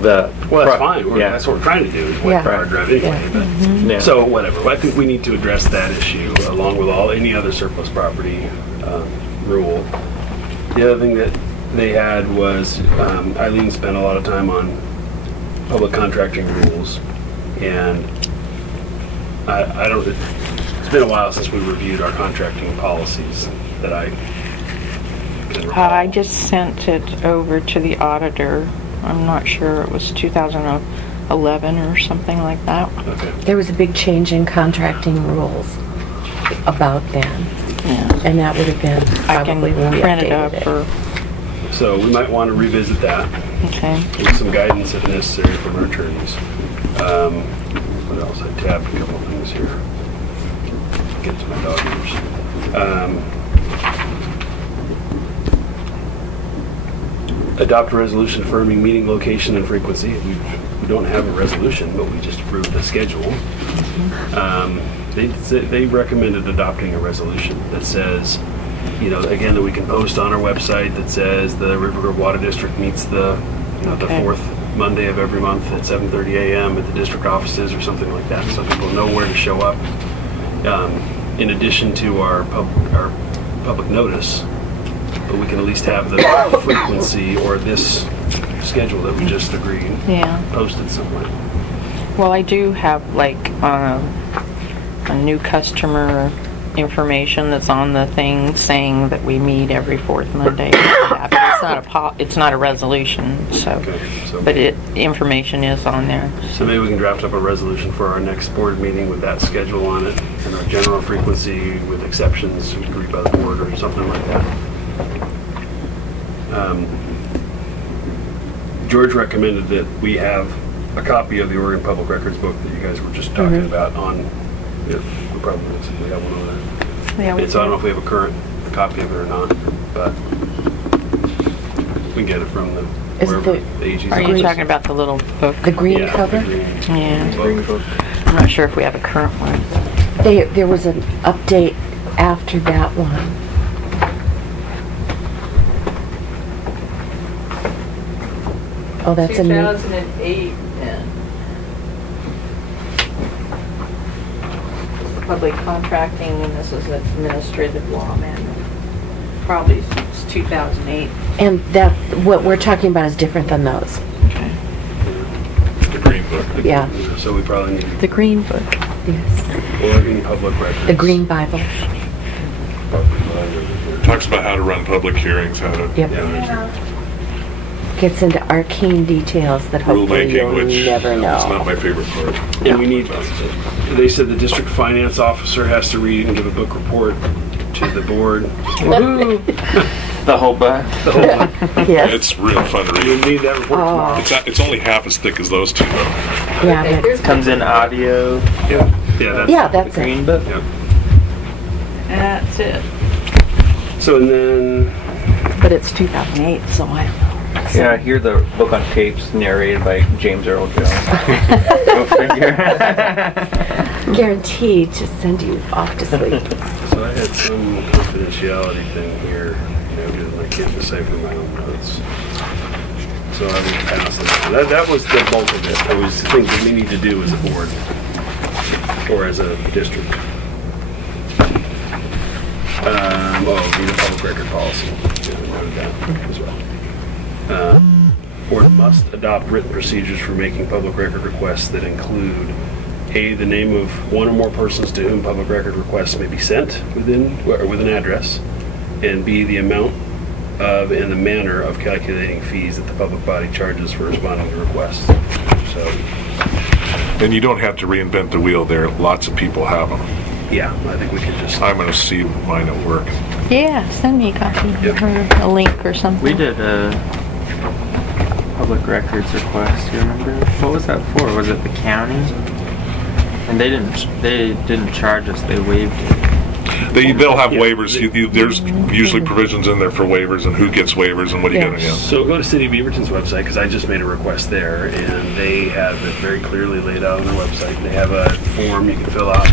the. Well, that's fine. That's what we're trying to do is wipe the hard drive anyway. But, so whatever. I think we need to address that issue along with any other surplus property rule. The other thing that they had was Eileen spent a lot of time on public contracting rules, and I don't. It's been a while since we reviewed our contracting policies that I can recall. I just sent it over to the auditor. I'm not sure, it was 2011 or something like that. Okay. There was a big change in contracting rules about then. Yeah. And that would have been probably when we print it updated up. Or, So we might want to revisit that. okay. With some guidance if necessary from our attorneys. What else? I tabbed a couple of things here. Get to my dog ears. Adopt a resolution affirming meeting location and frequency. We don't have a resolution, but we just approved the schedule. They recommended adopting a resolution that says, again, that we can post on our website that says the Rivergrove Water District meets the fourth Monday of every month at 7:30 a.m. at the district offices or something like that, so people know where to show up. In addition to our public notice, but we can at least have the frequency or this schedule that we just agreed posted somewhere. Well, I do have a new customer information that's on the thing saying that we meet every fourth Monday. It's not a resolution, but information is on there. So maybe we can draft up a resolution for our next board meeting with that schedule on it, and our general frequency with exceptions agreed by the board or something like that. George recommended that we have a copy of the Oregon Public Records book that you guys were just talking about on. We probably have one over there. Yeah, so I don't know if we have a current copy of it or not, but we can get it from the AG's. Are you talking about the little book? The green cover? Green book. I'm not sure if we have a current one. There was an update after that one. Oh, that's 2008 then. This is the public contracting, and this is the administrative law manual. Probably it's 2008. And what we're talking about is different than those. Okay. The green book. Yeah. So we probably need The green book. Yes. Oregon Public Records. The Green Bible. Talks about how to run public hearings, how to Gets into arcane details that hopefully rulemaking, you'll which never know. is not my favorite part. And we need. They said the district finance officer has to read and give a book report to the board. The whole book. Yes. It's real fun to We read. need that report tomorrow. It's only half as thick as those two, though. Yeah, It comes in audio. that's The green it. book. Yep. That's it. So and then. But it's 2008, so I don't know. Yeah, I hear the book on tapes narrated by James Earl Jones. Go figure. Guaranteed to send you off to sleep. So I had some confidentiality thing here, because I can't decipher my own notes. So I will pass it. That was the bulk of it. That was things that we need to do as a board or as a district. Need a public record policy. Yeah, we noted that as well. Board must adopt written procedures for making public record requests that include A, the name of one or more persons to whom public record requests may be sent with an address, and B, the amount of and the manner of calculating fees that the public body charges for responding to requests. So, And you don't have to reinvent the wheel there. Lots of people have them. yeah, I think we could just. I'm going to see mine at work. Yeah, send me a copy Yep. or a link or something. We did a public records request. You remember? What was that for? Was it the county? And they didn't charge us. They waived it. They'll have waivers. There's usually provisions in there for waivers and who gets waivers and what do you get. So go to City of Beaverton's website, because I just made a request there, and they have it very clearly laid out on their website. They have a form you can fill out,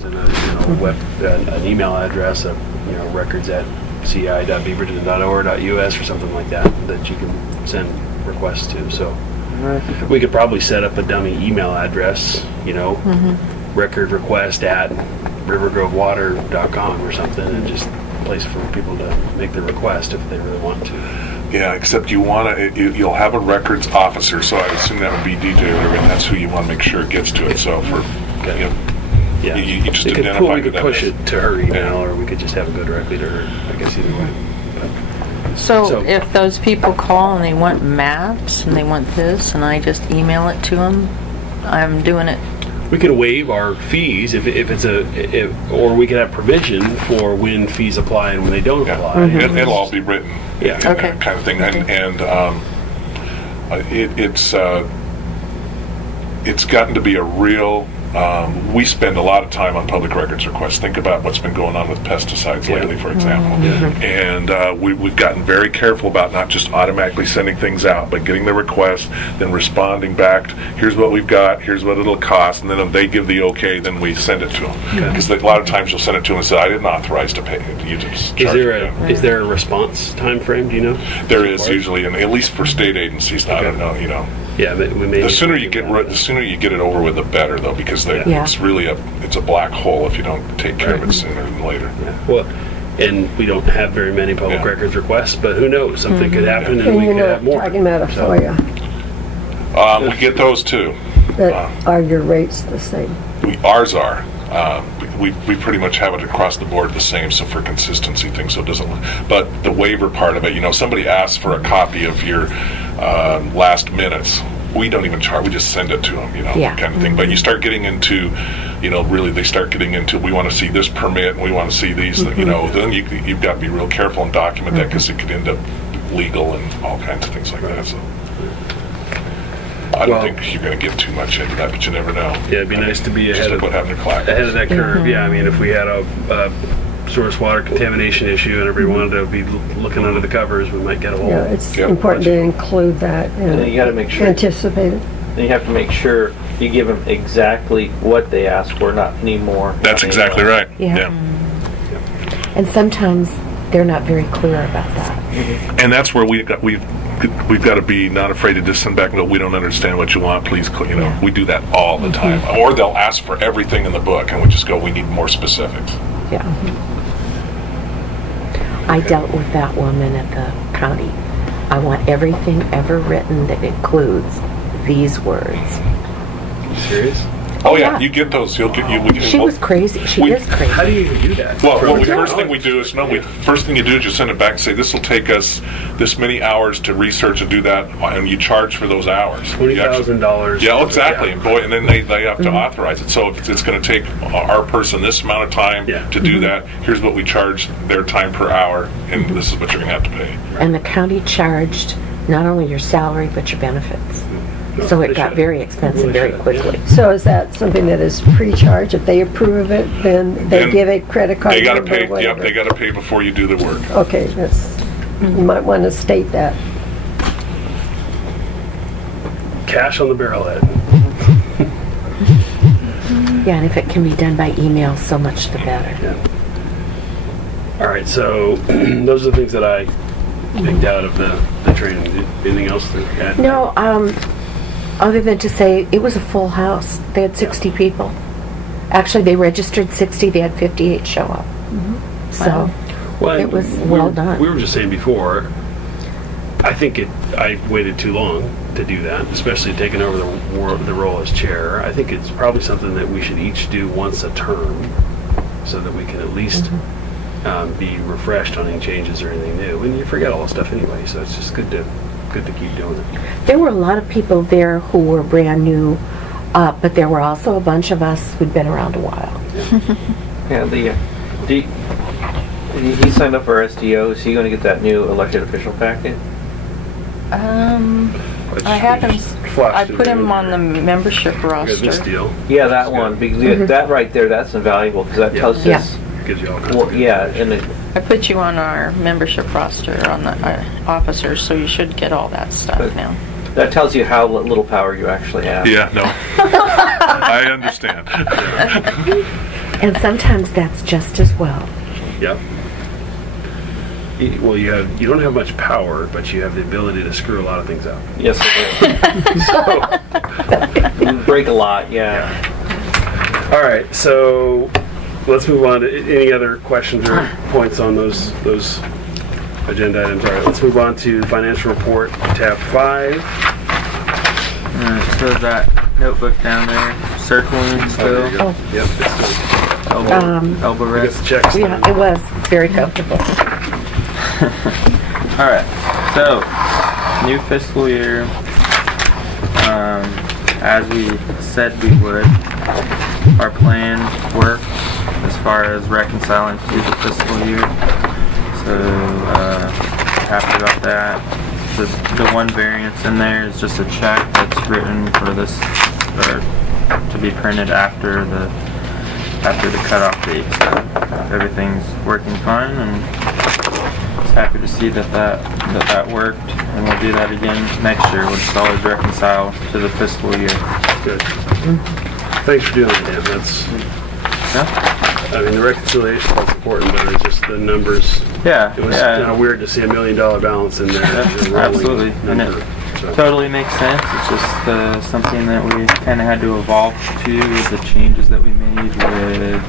and an email address of records at ci.beaverton.or.us or something like that you can send requests to. So we could probably set up a dummy email address, record request at rivergrovewater.com or something, and just a place for people to make their request if they really want to. Yeah, except you'll have a records officer, so I assume that would be DJ, and that's who you want to make sure it gets to it. So you just identify. We could push it to her email, or we could just have it go directly to her. I guess either way. So if those people call and they want maps and they want this, and I just email it to them, I'm doing it. We could waive our fees if it's or we could have provision for when fees apply and when they don't apply. Mm-hmm. It'll all be written. Yeah. That kind of thing. It's gotten to be a real. We spend a lot of time on public records requests. Think about what's been going on with pesticides lately, for example. And we've gotten very careful about not just automatically sending things out, but getting the request, then responding back. Here's what we've got. Here's what it'll cost. And then if they give the okay, then we send it to them. Because a lot of times you'll send it to them and say, I didn't authorize to pay it. You just charge is there a response time frame? Do you know? There is usually, and at least for state agencies. I don't know. Yeah, but we may. The sooner you get it over with, the better, though, because it's really it's a black hole if you don't take care of it sooner than later. Yeah. Well, and we don't have very many public records requests, but who knows? Something could happen, and we could have more. Talking about a FOIA. We get those too. Are your rates the same? Ours are. We pretty much have it across the board the same, so for consistency things, so it doesn't. But the waiver part of it, somebody asks for a copy of your last minutes. We don't even charge. We just send it to them, kind of thing. But you start getting into, really they start getting into, we want to see this permit, and we want to see these, then you've got to be real careful and document that, because it could end up legal and all kinds of things like that. So I don't think you're going to get too much into that, but you never know. Yeah, it'd be nice to be ahead of that curve. Yeah, I mean, if we had a source water contamination issue and everybody wanted to be looking under the covers, we might get a whole. Yeah, it's important to include that and you got to make sure anticipate it. And you have to make sure you give them exactly what they ask for, not any more. That's exactly right. Yeah. And sometimes they're not very clear about that. And that's where we've got to be not afraid to just send back and go, we don't understand what you want, please, we do that all the time. Or they'll ask for everything in the book, and we just go, we need more specifics. Yeah. I dealt with that woman at the county. I want everything ever written that includes these words. You serious? Oh yeah, you get those. She was crazy. She is crazy. How do you even do that? Well, first thing we do is first thing you do is you send it back and say, this will take us this many hours to research and do that, and you charge for those hours. $20,000. Yeah, exactly. And then they have to authorize it. So if it's going to take our person this amount of time to do that, here's what we charge their time per hour, and this is what you're going to have to pay. And the county charged not only your salary but your benefits. So it got very expensive very quickly. So is that something that is pre-charged? If they approve it, then they give a credit card. They got to pay. Yep, they got to pay before you do the work. Okay, you might want to state that. Cash on the barrelhead. Yeah, and if it can be done by email, so much the better. Yeah. All right, so those are the things that I picked out of the training. Anything else to add? No, other than to say it was a full house. They had 60 people. Actually, they registered 60. They had 58 show up. So Well, it was we well were- done. We were just saying before, I think I waited too long to do that, especially taking over the role as chair. I think it's probably something that we should each do once a term so that we can at least be refreshed on any changes or anything new. And you forget all that stuff anyway, so it's just good to keep doing it. There were a lot of people there who were brand new, but there were also a bunch of us who'd been around a while. Yeah, he signed up for SDO. Is he going to get that new elected official packet? I haven't. I put him on the membership Yeah, this roster. deal Yeah, that one. Because that right there, that's invaluable because that tells Yeah. us. gives you all kinds Well, of yeah, and it, I put you on our membership roster on the officers, so you should get all that stuff Good. now. that tells you how little power you actually have. Yeah, no. I understand. And sometimes that's just as well. Yep. Well, you don't have much power, but you have the ability to screw a lot of things up. Yes, it will. Break a lot, yeah. All right, so let's move on to any other questions or points on those agenda items. All right, let's move on to financial report, tab 5. So that notebook down there, circling Oh, still, there you go. Yep, it's good. elbow We got rest. the checks. Yeah, it was very comfortable. Alright, so, new fiscal year, as we said we would, our plan worked as far as reconciling to the fiscal year, so happy about that. The one variance in there is just a check that's written for this, or to be printed after the cutoff date, so everything's working fine, and happy to see that worked, and we'll do that again next year. We'll just always reconcile to the fiscal year. Good. Thanks for doing that, Dan. That's, I mean, the reconciliation is important, but it's just the numbers. Yeah, It was kind of weird to see $1 million balance in there. Yeah, and rolling absolutely. And number, it so. totally makes sense. It's just something that we kind of had to evolve to with the changes that we made with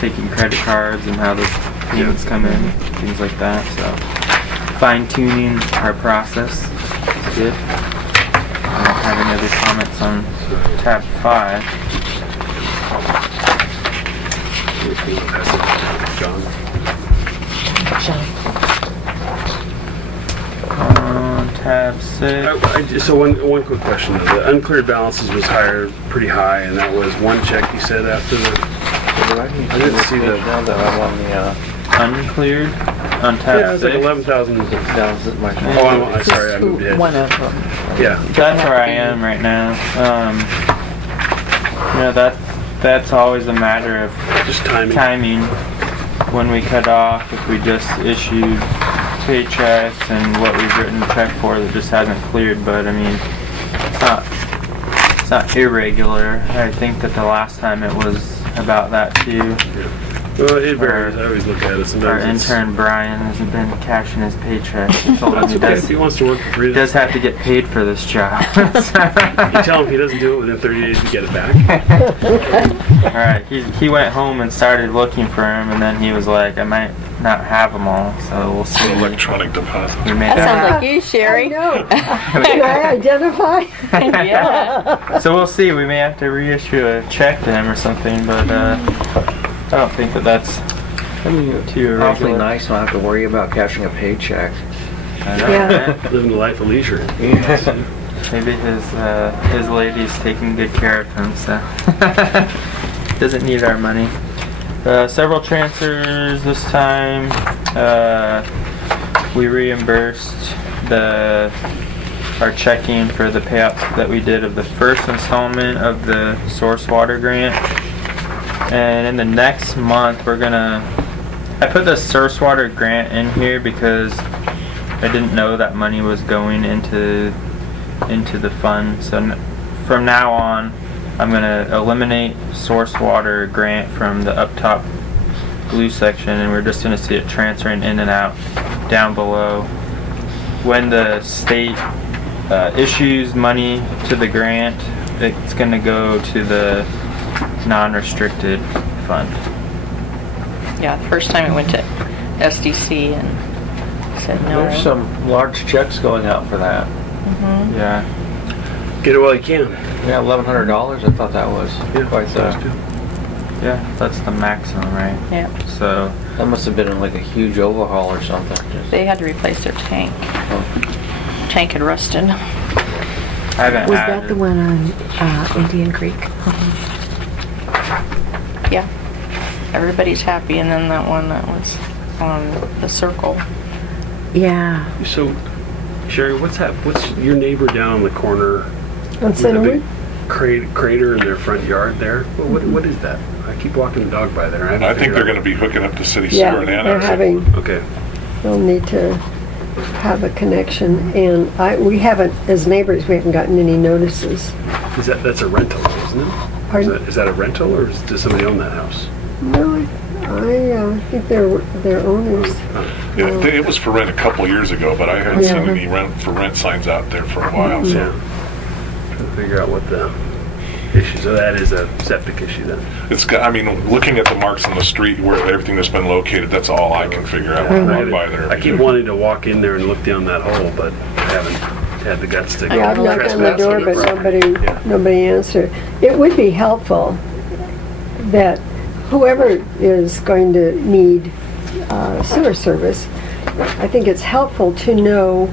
taking credit cards and how the payments come in, things like that. So fine-tuning our process is good. I don't have any other comments on tab 5. John? On tab 6. So one quick question though. The uncleared balances was higher, pretty high, and that was one check you said after the. I didn't see the. Now that I'm on the Uncleared on tab Yeah, it's 6. like 11,000. down at my Oh, I'm sorry, I moved ahead. One of them. Yeah. That's where I am right now. That's always a matter of Just timing. when we cut off. If we just issued paychecks and what we've written a check for that just hasn't cleared, but I mean, it's not irregular. I think that the last time it was about that too. Well, it varies. I always look at it. Our Sometimes intern Brian hasn't been cashing his paycheck. He told him That's he okay. does, If he wants to work for free, does have to get paid for this job. you tell him if he doesn't do it within 30 days, you get it back. Alright, he went home and started looking for him, and then he was like, I might not have them all, so we'll see. Electronic deposit. We may That have- sounds like you, Sherry. No. Can I identify? Yeah. So we'll see. We may have to reissue a check to him or something, but I don't think that's too awfully irregular. nice. I don't have to worry about cashing a paycheck. I know, Yeah. right? Living the life of leisure. Maybe his lady's taking good care of him, so doesn't need our money. Several transfers this time. We reimbursed our checking for the payouts that we did of the first installment of the source water grant. And in the next month, I put the source water grant in here because I didn't know that money was going into the fund. So from now on, I'm going to eliminate source water grant from the up top blue section, and we're just going to see it transferring in and out down below. When the state issues money to the grant, it's going to go to the non-restricted fund. Yeah, the first time it went to SDC and said no. There's some large checks going out for that. Yeah. Get it while you can. Yeah, $1,100. I thought that was quite that. Yeah, that's the maximum, right? Yeah. So That must have been like a huge overhaul or something. They had to replace their tank. Tank had rusted. I haven't Was had that the one on Indian Creek? Yeah. Everybody's happy, and then that one that was on the circle. Yeah. So, Sherry, what's your neighbor down on the corner? On with the big Centerwood? crater in their front yard there? What is that? I keep walking the dog by there. I think they're going to be hooking up to city sewer Yeah, and they're annexing. having, Okay. they'll need to have a connection, and we haven't, as neighbors, we haven't gotten any notices. That's a rental, isn't it? Pardon? Is that a rental, or does somebody own that house? No, I think they're owners. Yeah, it was for rent a couple years ago, but I haven't Yeah. seen any rent signs out there for a while. So. Yeah. Trying to figure out what the issue. So that is a septic issue then. I mean, looking at the marks on the street where everything that's been located, that's all I can figure out when I walk by there. I keep wanting to walk in there and look down that hole, but I haven't had the guts to. Yeah, I've knocked on the trespass door, on but property. nobody answered. It would be helpful that whoever is going to need sewer service, I think it's helpful to know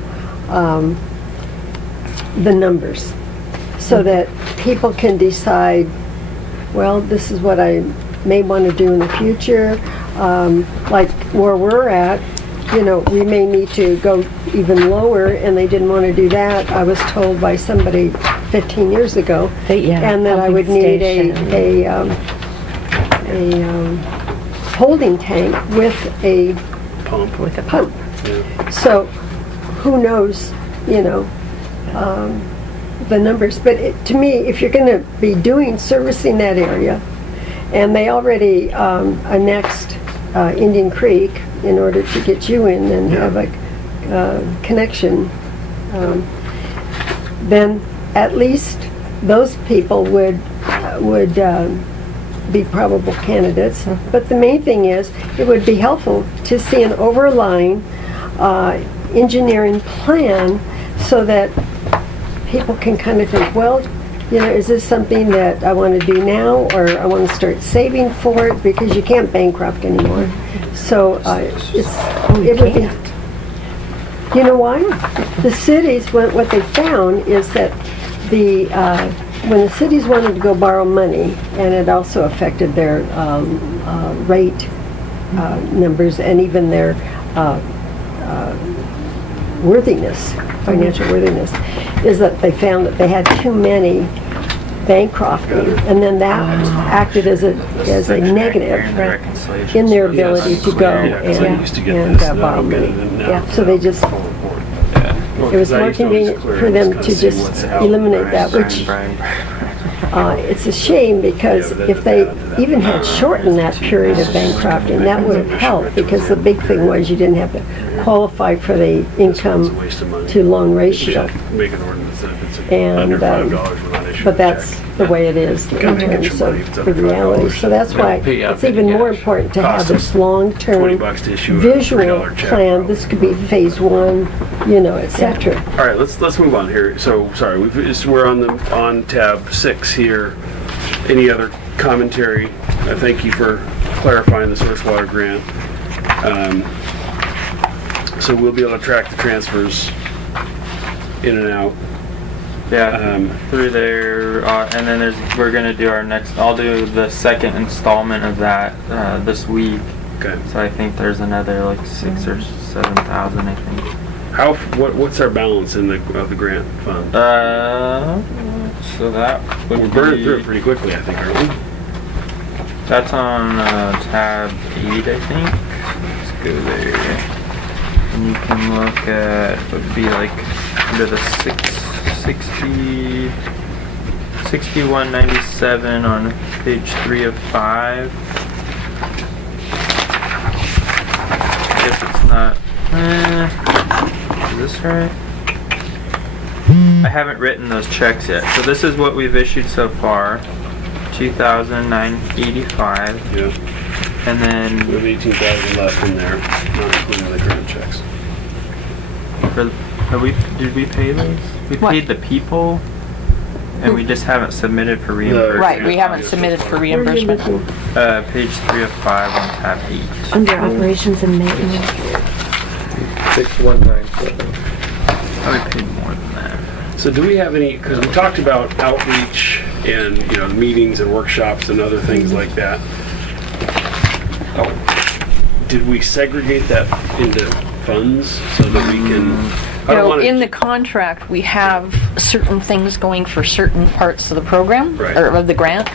the numbers so that people can decide, well, this is what I may want to do in the future. Like where we're at, we may need to go even lower, and they didn't want to do that. I was told by somebody 15 years ago, and that I would need a holding tank with a Pump. pump. Yeah. So who knows, the numbers. But to me, if you're going to be servicing that area, and they already annexed Indian Creek in order to get you in and have a connection, then at least those people would be probable candidates. But the main thing is, it would be helpful to see an overlying engineering plan so that people can kind of think, well, is this something that I want to do now, or I want to start saving for it, because you can't bankrupt anymore. So it would be. You know why? The cities, what they found is that when the cities wanted to go borrow money, and it also affected their rate numbers and even their worthiness, financial worthiness, is that they found that they had too many bankrupting, and then that acted as a negative in their ability to go and borrow money. Yeah, so they just. It was more convenient for them to just eliminate that, which it's a shame, because if they even had shortened that period of bankrupting, that would have helped, because the big thing was you didn't have to qualify for the income to loan ratio. And but that's the way it is in terms of the reality. So that's why it's even more important to have this long-term visual plan. This could be phase 1, etc. All right, let's move on here. So sorry, we're on tab 6 here. Any other commentary? Thank you for clarifying the source water grant. So we'll be able to track the transfers in and out. Yeah, through there, and then we're gonna do I'll do the second installment of that this week. Okay. So I think there's another like 6,000 or 7,000, I think. What's our balance in the grant fund? So that would We're burning through it pretty quickly, I think, aren't we? That's on tab 8, I think. Let's go there. And you can look at, it would be like under the 6197 on page 3 of 5. I guess it's not. Is this right? I haven't written those checks yet. So this is what we've issued so far. $2,985. Yeah. And We then have 18,000 left in there, not including the current checks. did we pay those? We What? paid the people, and we just haven't submitted for reimbursement. Right, we haven't submitted for reimbursement. Page 3 of 5 on tab 8. Under operations and maintenance. 6197. Oh, we paid more than that. So do we have any, because we talked about outreach and, meetings and workshops and other things like that. Did we segregate that into funds so that we can, I don't want to... In the contract, we have certain things going for certain parts of the program, Right. or of the grant.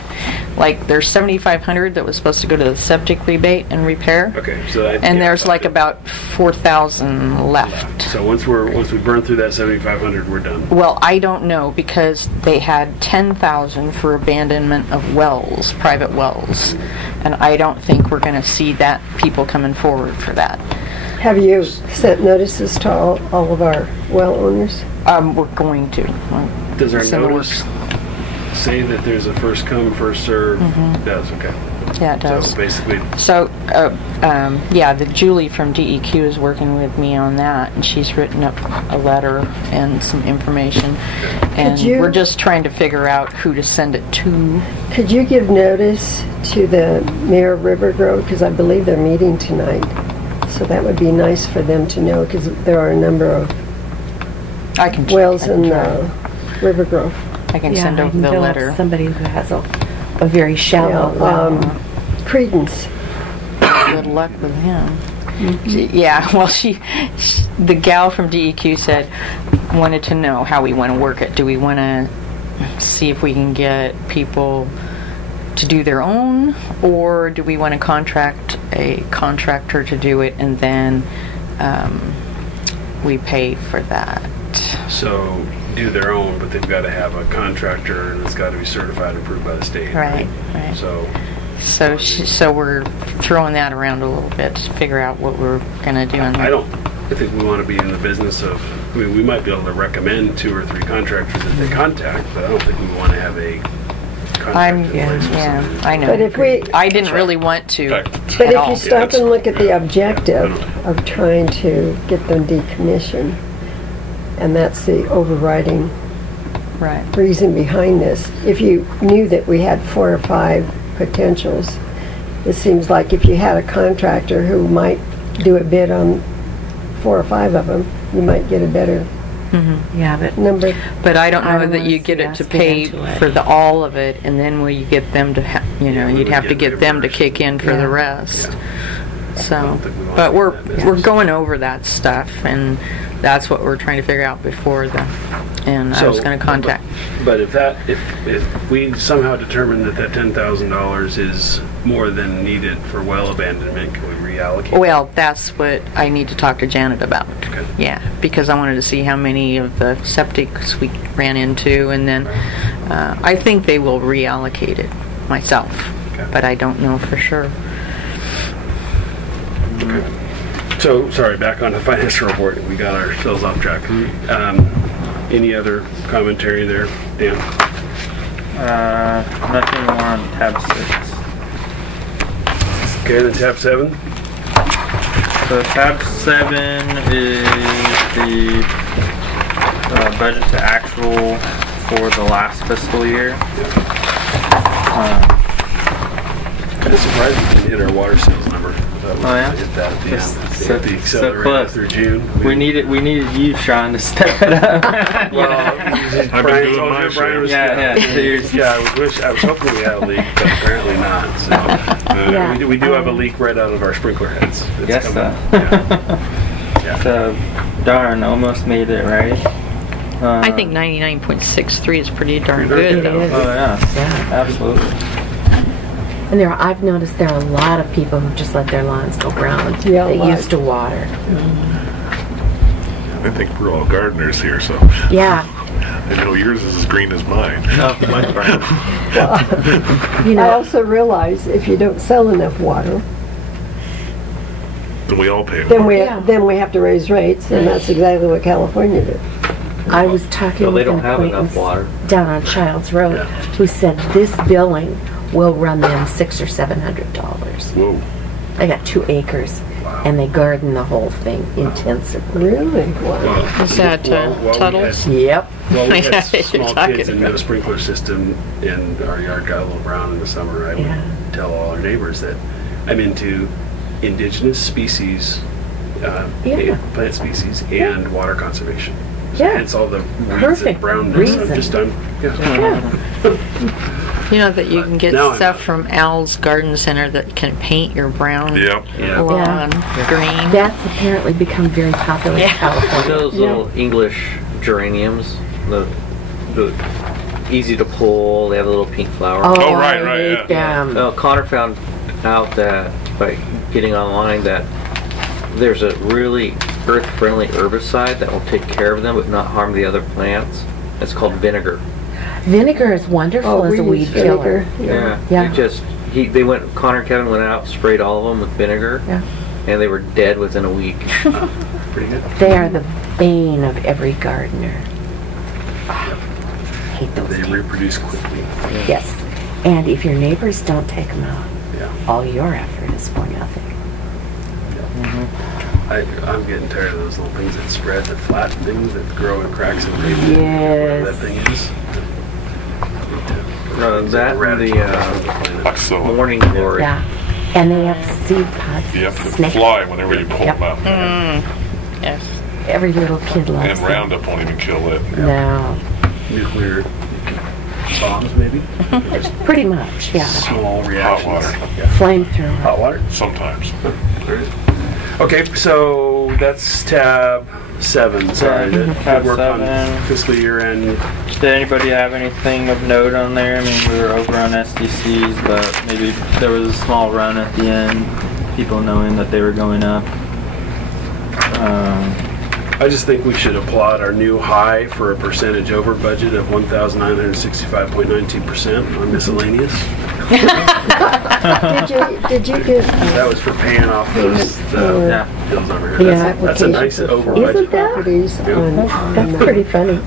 Like, there's $7,500 that was supposed to go to the septic rebate and repair. Okay, so And there's like about $4,000 left. So once we burn through that 7,500, we're done. Well, I don't know, because they had $10,000 for abandonment of wells, private wells, and I don't think we're going to see that people coming forward for that. Have you sent notices to all of our well owners? We're going to. Does our It's in the notice say that there's a first come, first serve? It does, okay. Yeah, it does. So basically, So, the Julie from DEQ is working with me on that, and she's written up a letter and some information, and we're just trying to figure out who to send it to. Could you give notice to the mayor of Rivergrove, because I believe they're meeting tonight? So that would be nice for them to know, because there are a number of I can wells I can in try. Rivergrove. I can send over the know letter. Somebody who has a very shallow well. Credence. Good luck with him. Yeah, well, the gal from DEQ said, wanted to know how we want to work it. Do we want to see if we can get people to do their own, or do we want to contract a contractor to do it, and then we pay for that? so do their own, but they've got to have a contractor, and it's got to be certified and approved by the state. Right. So we're throwing that around a little bit to figure out what we're going to do. I think we want to be in the business of, we might be able to recommend 2 or 3 contractors that they contact, but I don't think we want to have a contract in place with somebody. I know. But if I didn't really want to. But at if all. you stop and look at the objective of trying to get them decommissioned, and that's the overriding Right. reason behind this. If you knew that we had 4 or 5 potentials, it seems like if you had a contractor who might do a bid on 4 or 5 of them, you might get a better Yeah, number. But I don't I know don't that wanna you get see it to us get pay into it. for all of it, and then will you get them to, we you'd would have to get get them to reimbursed. kick in for Yeah. the rest. I So, don't think we want but to be in we're that business. we're going over that stuff, and that's what we're trying to figure out before the. And I was going to contact. But if we somehow determine that $10,000 is more than needed for well abandonment, can we reallocate? Well, that's what I need to talk to Janet about. Okay. Yeah, because I wanted to see how many of the septics we ran into, and then I think they will reallocate it myself, Okay. but I don't know for sure. Okay. So, sorry, back on the financial report. We got ourselves off track. Any other commentary there, Dan? Nothing more on tab 6. Okay, then tab 7. So tab 7 is the budget to actual for the last fiscal year. Kind of surprised we didn't hit our water sales number. Oh, yeah? Hit that at the end. So- Hit the so accelerator close. through June. We needed you, Sean, to step it up. Well, I've been Brian doing told my you, Brian share. was Yeah. I was hoping we had a leak, but apparently not. So, Yeah. we do have a leak right out of our sprinkler heads. It's Yes, coming. sir. Yeah. So, darn, almost made it, right? I think 99.63 is pretty darn Pretty good, darn though. It is. Oh, yeah. Yeah. Absolutely. And I've noticed there are a lot of people who just let their lawns go brown. Yeah, a They lot. used to water. I think we're all gardeners here, so Yeah. I know yours is as green as mine. Oh, mine's brown. You I know, also realize if you don't sell enough water, Then we all pay then more. we have to raise rates, and that's exactly what California did. I was talking Well, they with an don't have enough acquaintance water. down on Childs Road who said this billing will run them $600 or $700. Whoa. They got 2 acres, and they garden the whole thing intensively. Really? Wow. Is that Tuttle's? Yep. Well, we Yeah, had you're small talking kids and about. no sprinkler system, and our yard got a little brown in the summer. I would tell all our neighbors that I'm into indigenous species, plant species, and water conservation. So Yeah. hence all the weeds Perfect and brownness. reason. I'm just done. You know that you can get Now I stuff know. from Al's Garden Center that can paint your brown Yep. Yeah. lawn green. That's apparently become very popular in California. Those little English geraniums, the easy to pull. They have a little pink flower. Oh, right, I right, hate them. Connor found out that by getting online that there's a really earth-friendly herbicide that will take care of them but not harm the other plants. It's called vinegar. Vinegar is wonderful as we a use weed killer. vinegar. Yeah. Connor and Kevin went out, sprayed all of them with vinegar, and they were dead within a week. Pretty good. They are the bane of every gardener. Hate those They things. reproduce quickly. Yes. And if your neighbors don't take them out, Yeah. all your effort is for nothing. I'm getting tired of those little things that spread, the flat things that grow in cracks and pavement. Yes. Whatever that thing is. That and Like so. the morning glory. Yeah. And they have seed pods. You have to Snake. fly whenever you pull them out. Yes. Every little kid loves And them. Roundup won't even kill it. No. Nuclear bombs, maybe? Just Pretty much, yeah. small Hot reactions. water. Yeah. Flamethrower. Hot water? Sometimes. Alright. Okay, so that's tab 7. Sorry, Yeah, that tab work on 7. fiscal year end. Did anybody have anything of note on there? I mean, we were over on SDCs, but maybe there was a small run at the end. People knowing that they were going up. I just think we should applaud our new high for a percentage over budget of 1,965.92% on miscellaneous. Did you get That was for paying off those Yeah. bills over here. Yeah, That's a nice application over for budget. Isn't that? properties on That's pretty funny.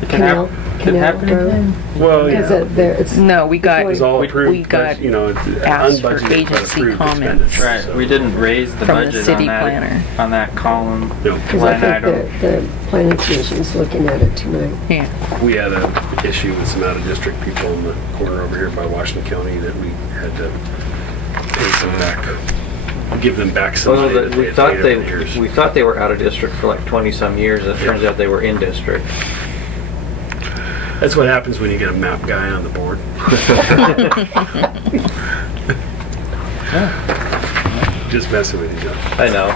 It can Canal, happen. Can Canal happen Road? again. Well, Is yeah. it there? It's No, we It got, was all approved, we got but, you know, it's asked for unbudgeted but agency approved comments. expenditure, Right. so. We didn't raise the From the budget city on that planner. on that column. No, because I line think item. the planning commission's looking at it tonight. Yeah. we had an issue with some out-of-district people in the corner over here by Washington County that we had to pay some back, give them back some Well, money that we had thought paid over the years. we thought they were out of district for like 20 some years, and it turns out they were in district. That's what happens when you get a map guy on the board. Just messing with you, John. I know.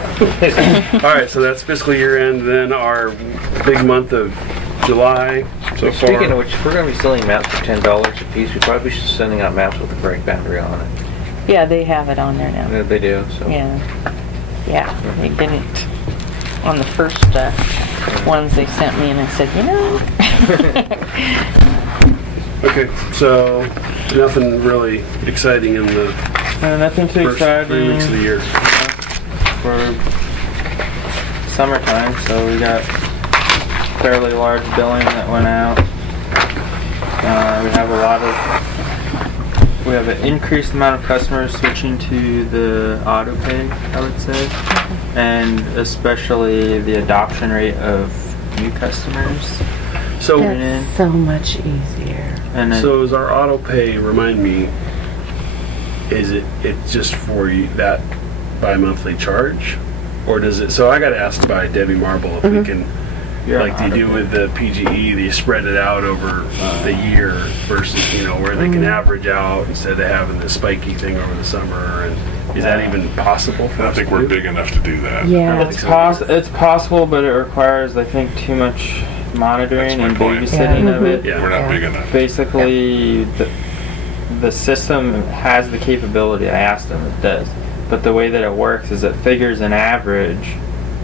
All right, so that's fiscal year end. Then our big month of July so far. Speaking of which, if we're going to be selling maps for $10 a piece, we probably should be sending out maps with a break boundary on it. Yeah, they have it on there now. They do. So. Yeah. Yeah, they didn't. On the first ones they sent me, and I said, you know. Okay, so nothing really exciting in the Nothing too first 3 weeks of the exciting year. for summertime, so we got fairly large billing that went out. We have an increased amount of customers switching to the auto pay, I would say, and especially the adoption rate of new customers. So, That's so much easier. And so is our auto pay? Remind me. Is it's just for you, that bi-monthly charge, or does it? So I got asked by Debbie Marble if we can, like they do with the PGE, they spread it out over the year versus where they can average out instead of having the spiky thing over the summer. And is that even possible? For I us think to we're do? big enough to do that. Yeah. it's possible, but it requires, I think, too much monitoring That's and my point. babysitting of it. Yeah. We're not Yeah. big enough. Basically, the system has the capability. I asked them, it does. But the way that it works is it figures an average,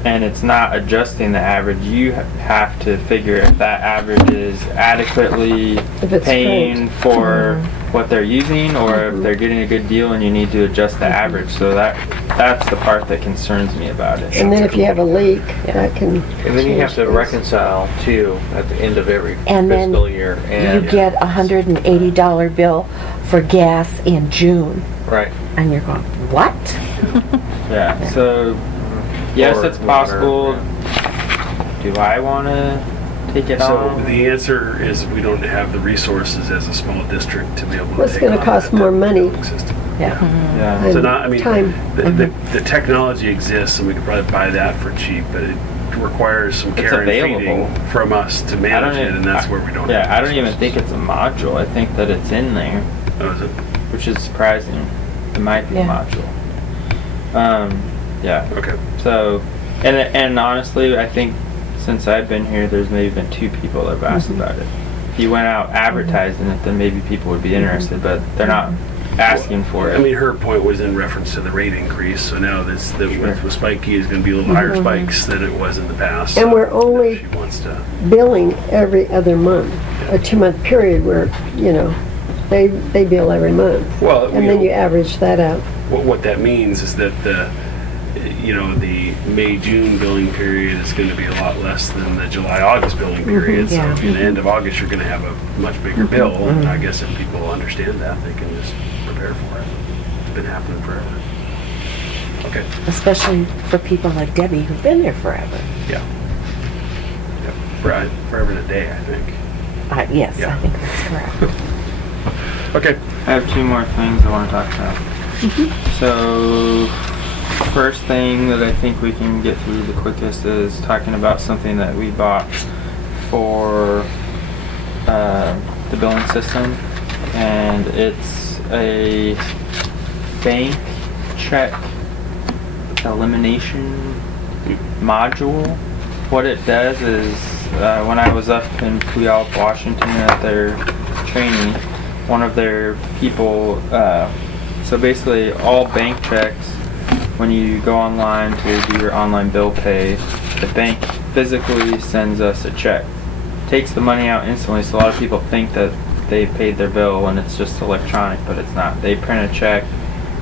and it's not adjusting the average. You have to figure if that average is adequately If it's paying for what they're using, or if they're getting a good deal and you need to adjust the average. So that's the part that concerns me about it. And then if you have a leak, that can. And then you have to change things. reconcile too at the end of every And then fiscal year. You And get a $180 bill for gas in June. right. And you're going, what? Yeah, so yes, Or it's water, possible. Do I want to take it So on? the answer is we don't have the resources as a small district to be able to Well, it's take gonna on cost that more money. billing system. Yeah. Yeah. So not, I mean, Time. the technology exists and we could probably buy that for cheap, but it requires some It's care and available. feeding from us to manage it, and that's where we don't Yeah, have I don't even resources. think it's a module. I think that it's in there, Oh, is it? which is surprising. It might be a Yeah. module. Yeah. Okay. So, and honestly, I think since I've been here, there's maybe been 2 people that have asked about it. If you went out advertising it, then maybe people would be interested, but they're not asking for it. I mean, her point was in reference to the rate increase, so now with Spiky is going to be a little higher spikes than it was in the past. And so we're only she wants to. billing every other month, a 2-month period where, you know, they bill every month. Well, And then you average that out. what that means is that the May-June billing period is going to be a lot less than the July-August billing period. Yeah. So in the end of August, you're going to have a much bigger bill. And I guess if people understand that, they can just prepare for it. It's been happening forever. Okay. Especially for people like Debbie who've been there forever. Yeah. Yep. Forever and a day, I think. Yes, Yeah. I think that's correct. Okay. I have 2 more things I want to talk about. So, first thing that I think we can get through the quickest is talking about something that we bought for the billing system, and it's a bank check elimination module. What it does is, when I was up in Puyallup, Washington at their training, one of their people, so basically all bank checks, when you go online to do your online bill pay, the bank physically sends us a check. Takes the money out instantly, so a lot of people think that they paid their bill when it's just electronic, but it's not. They print a check,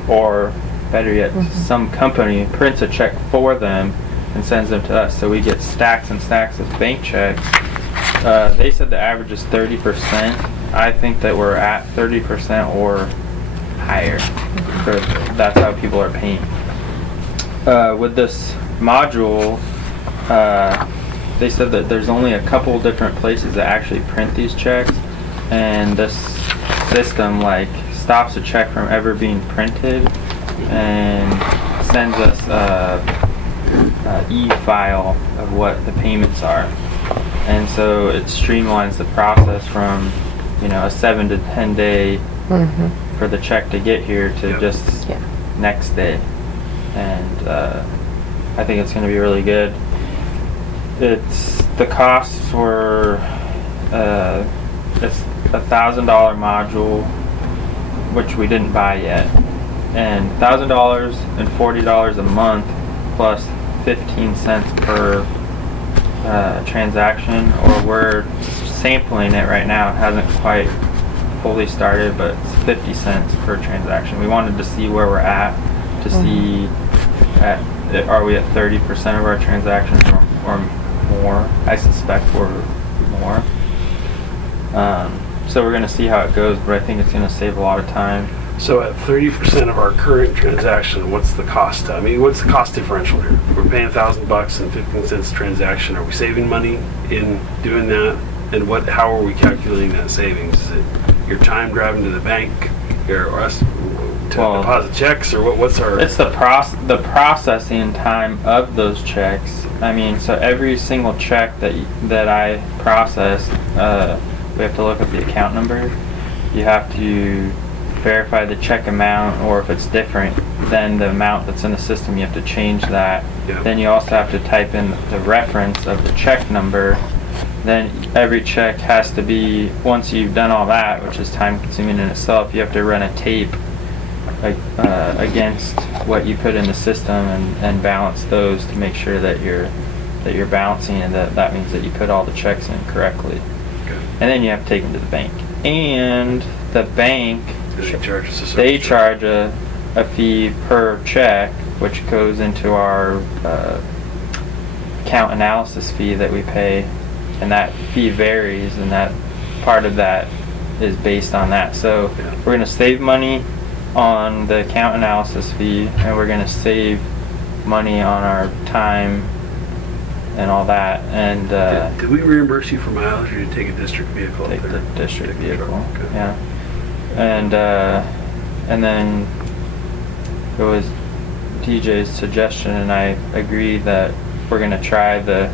or better yet, some company prints a check for them and sends them to us. So we get stacks and stacks of bank checks. They said the average is 30%. I think that we're at 30% or higher. That's how people are paying. With this module, they said that there's only a couple different places that actually print these checks, and this system like stops a check from ever being printed and sends us a e-file of what the payments are, and so it streamlines the process from, you know, a 7 to 10 day for the check to get here to just next day. And I think it's going to be really good. The costs were it's $1,000 module, which we didn't buy yet, and $1,000 and $40 a month plus 15 cents per transaction, or we're sampling it right now. It hasn't quite fully started, but it's 50 cents per transaction. We wanted to see where we're at, to see are we at 30% of our transactions or more. I suspect we're more. So we're going to see how it goes, but I think it's going to save a lot of time. So at 30% of our current transaction, what's the cost? I mean, what's the cost differential here? We're paying $1,000 and 15 cents a transaction. Are we saving money in doing that? And how are we calculating that savings? Is it your time driving to the bank, or us to deposit checks, or what's our? It's the processing time of those checks. I mean, so every single check that I process, we have to look at the account number. You have to verify the check amount, or if it's different than the amount that's in the system, you have to change that. Yeah. Then you also have to type in the reference of the check number. Then every check has to be, once you've done all that, which is time consuming in itself, you have to run a tape against what you put in the system and balance those to make sure that you're balancing, and that means that you put all the checks in correctly. Okay. And then you have to take them to the bank. And the bank, They charge a fee per check, which goes into our account analysis fee that we pay, and that fee varies, and that part of that is based on that. So we're going to save money on the account analysis fee, and we're going to save money on our time and all that. And did we reimburse you for mileage, or did you take a district vehicle? Take the district vehicle. Okay. Yeah. And then it was DJ's suggestion, and I agreed that we're going to try the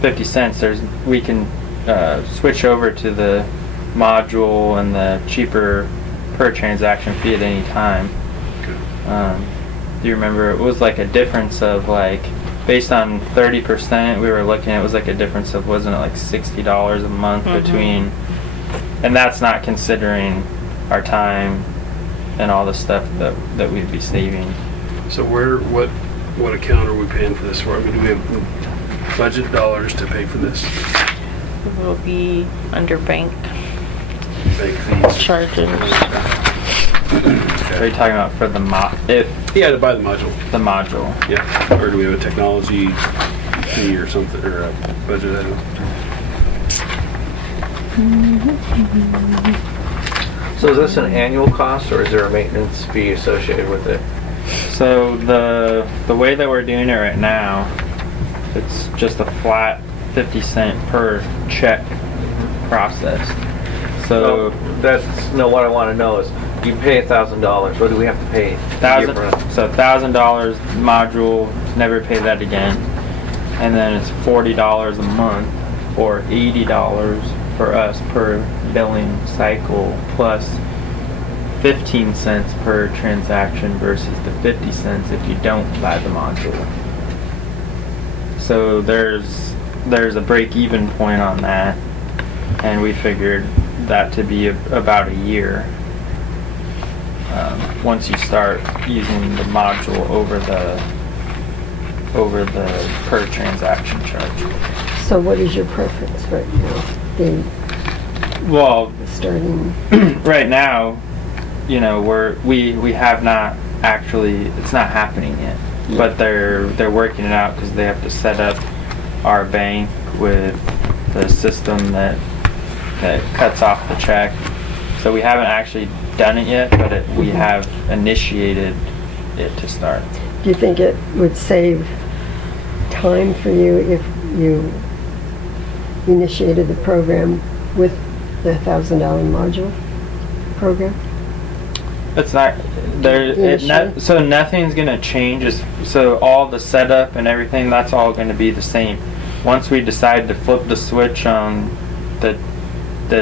50 cents. We can switch over to the module and the cheaper per transaction fee at any time. Do you remember? It was like a difference of like, based on 30%, we were looking at, it was like a difference of, wasn't it like $60 a month between, and that's not considering our time and all the stuff that we'd be saving. So what account are we paying for this for? I mean, do we have budget dollars to pay for this? It will be under bank Bank fees. charges. Are you talking about for the Yeah, to buy the module. the module? Yeah. Or do we have a technology fee or something, or a budget item? So is this an annual cost, or is there a maintenance fee associated with it? So the way that we're doing it right now, it's just a flat 50 cent per check processed. So what I want to know is, you pay $1,000. What do we have to pay? $1,000 module, never pay that again, and then it's $40 a month, or $80 for us per billing cycle, plus 15 cents per transaction versus the 50 cents if you don't buy the module. So there's a break-even point on that, and we figured that to be about a year. Once you start using the module over the per transaction charge. So what is your preference right now? Well, Starting right now, you know, we have not actually, it's not happening yet, but they're working it out because they have to set up our bank with the system that cuts off the check. So we haven't actually done it yet, but we have initiated it to start. Do you think it would save time for you if you initiated the program with the $1,000 module program? It's not there. So nothing's gonna change. So all the setup and everything, that's all going to be the same. Once we decide to flip the switch on the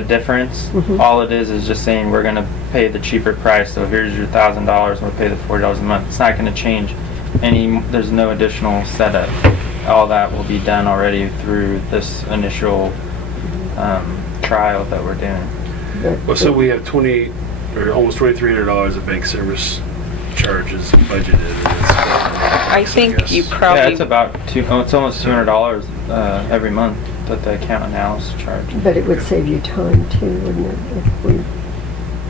difference, all it is just saying we're going to pay the cheaper price. So here's your $1,000, we'll pay the $40 a month. It's not going to change any. There's no additional setup. All that will be done already through this initial trial that we're doing. Well, so we have almost $2,300 of bank service charges budgeted. I think you probably. Yeah, it's about it's almost $200 every month that the account analysis charge. But it would save you time too, wouldn't it? If we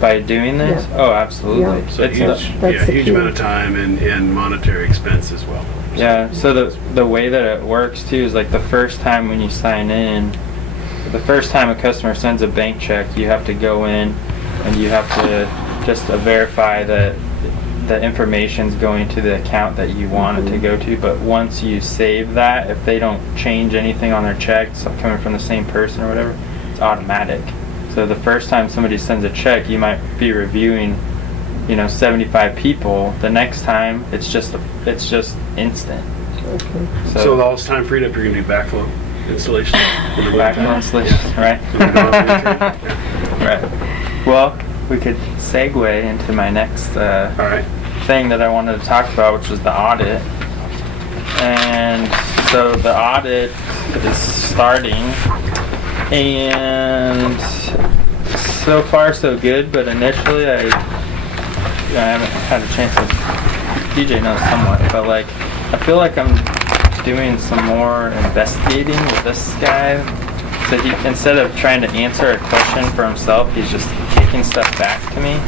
By doing this? Yeah. Oh, absolutely. Yeah. So That's the huge key. amount of time and monetary expense as well. Yeah, so the way that it works too is like the first time when you sign in, the first time a customer sends a bank check, you have to go in and you have to just verify that the information's going to the account that you want it to go to. But once you save that, if they don't change anything on their check, so coming from the same person or whatever, it's automatic. So the first time somebody sends a check, you might be reviewing, 75 people. The next time, it's just instant. Okay. So all this time freed up, you're going to do backflow installation? Backflow installation, right? Right. Well, we could segue into my next thing that I wanted to talk about, which was the audit. And so the audit is starting, and so far so good, but initially I haven't had a chance to, DJ knows somewhat, but I feel like I'm doing some more investigating with this guy. So he, instead of trying to answer a question for himself, he's just kicking stuff back to me.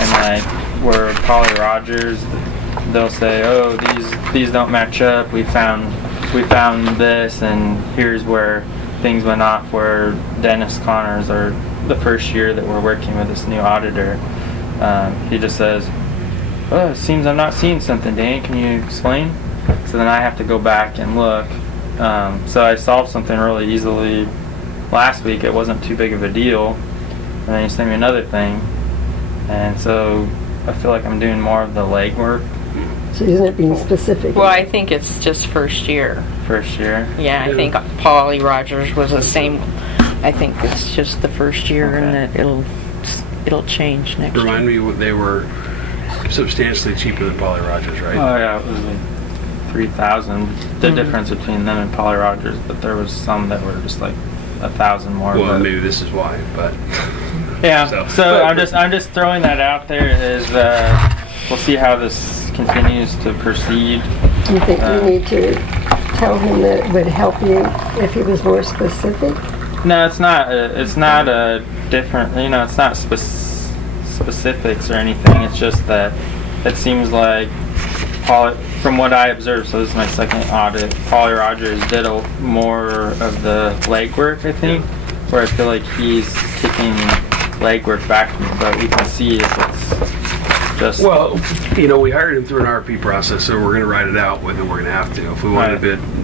And where Polly Rogers, they'll say, "Oh, these don't match up. We found this, and here's where things went off." Where Dennis Connors, or the first year that we're working with this new auditor, he just says, "Oh, it seems I'm not seeing something, Dan. Can you explain?" So then I have to go back and look. So I solved something really easily last week. It wasn't too big of a deal. And then he sent me another thing. And so I feel like I'm doing more of the legwork. So isn't it being specific? Well, I think it's just first year. First year? Yeah, I think Polly Rogers was the same. I think it's just the first year, Okay. and that it'll change next Remind year. me, they were substantially cheaper than Polly Rogers, right? Oh yeah, it was like 3,000. The difference between them and Polly Rogers, but there was some that were just like 1,000 more. Well, but maybe this is why, but yeah. So- I'm just throwing that out there. Is we'll see how this continues to proceed. Do you think you need to tell him that it would help you if he was more specific? No, it's not. It's not a different. You know, it's not specifics or anything. It's just that it seems like from what I observed. So this is my second audit. Polly Rogers did more of the legwork, I think, where I feel like he's kicking legwork back to me. But we can see if it's just. well, we hired him through an RFP process, so we're going to write it out. Whether we're going to have to, if we want to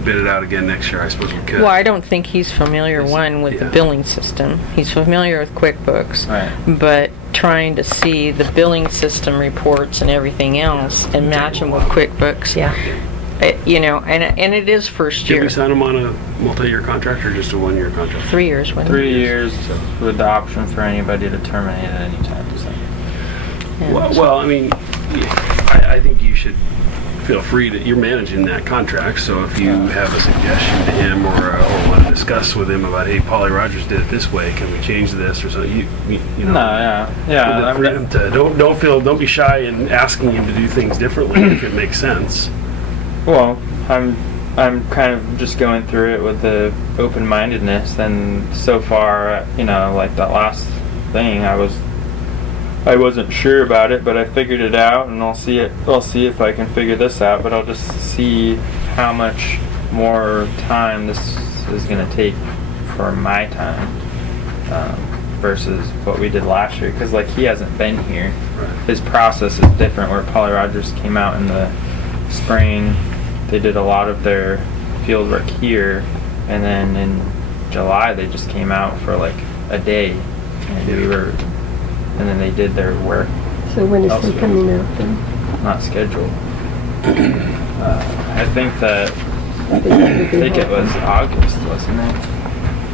bid it out again next year, I suppose we could. Well, I don't think he's familiar, with the billing system. He's familiar with QuickBooks, Right. but trying to see the billing system reports and everything else and match them with QuickBooks. Yeah. And it is first Did year. we sign him on a multi-year contract or just a one-year contract? 3 years. 3 years with the option for anybody to terminate at any time. So. Yeah. Well, I mean, I think you should feel free to. You're managing that contract, so if you have a suggestion to him or want to discuss with him about, hey, Polly Rogers did it this way, can we change this or something? You know. No, yeah. For him to, don't be shy in asking him to do things differently if it makes sense. Well, I'm kind of just going through it with the open-mindedness, and so far, like that last thing, I wasn't sure about it, but I figured it out, and I'll see if I can figure this out. But I'll just see how much more time this is going to take for my time versus what we did last year. Because he hasn't been here. Right. His process is different. Where Polly Rogers came out in the spring, they did a lot of their field work here, and then in July they just came out for like a day, and and then they did their work. So when is he coming out then? Not scheduled. I think it was August, wasn't it?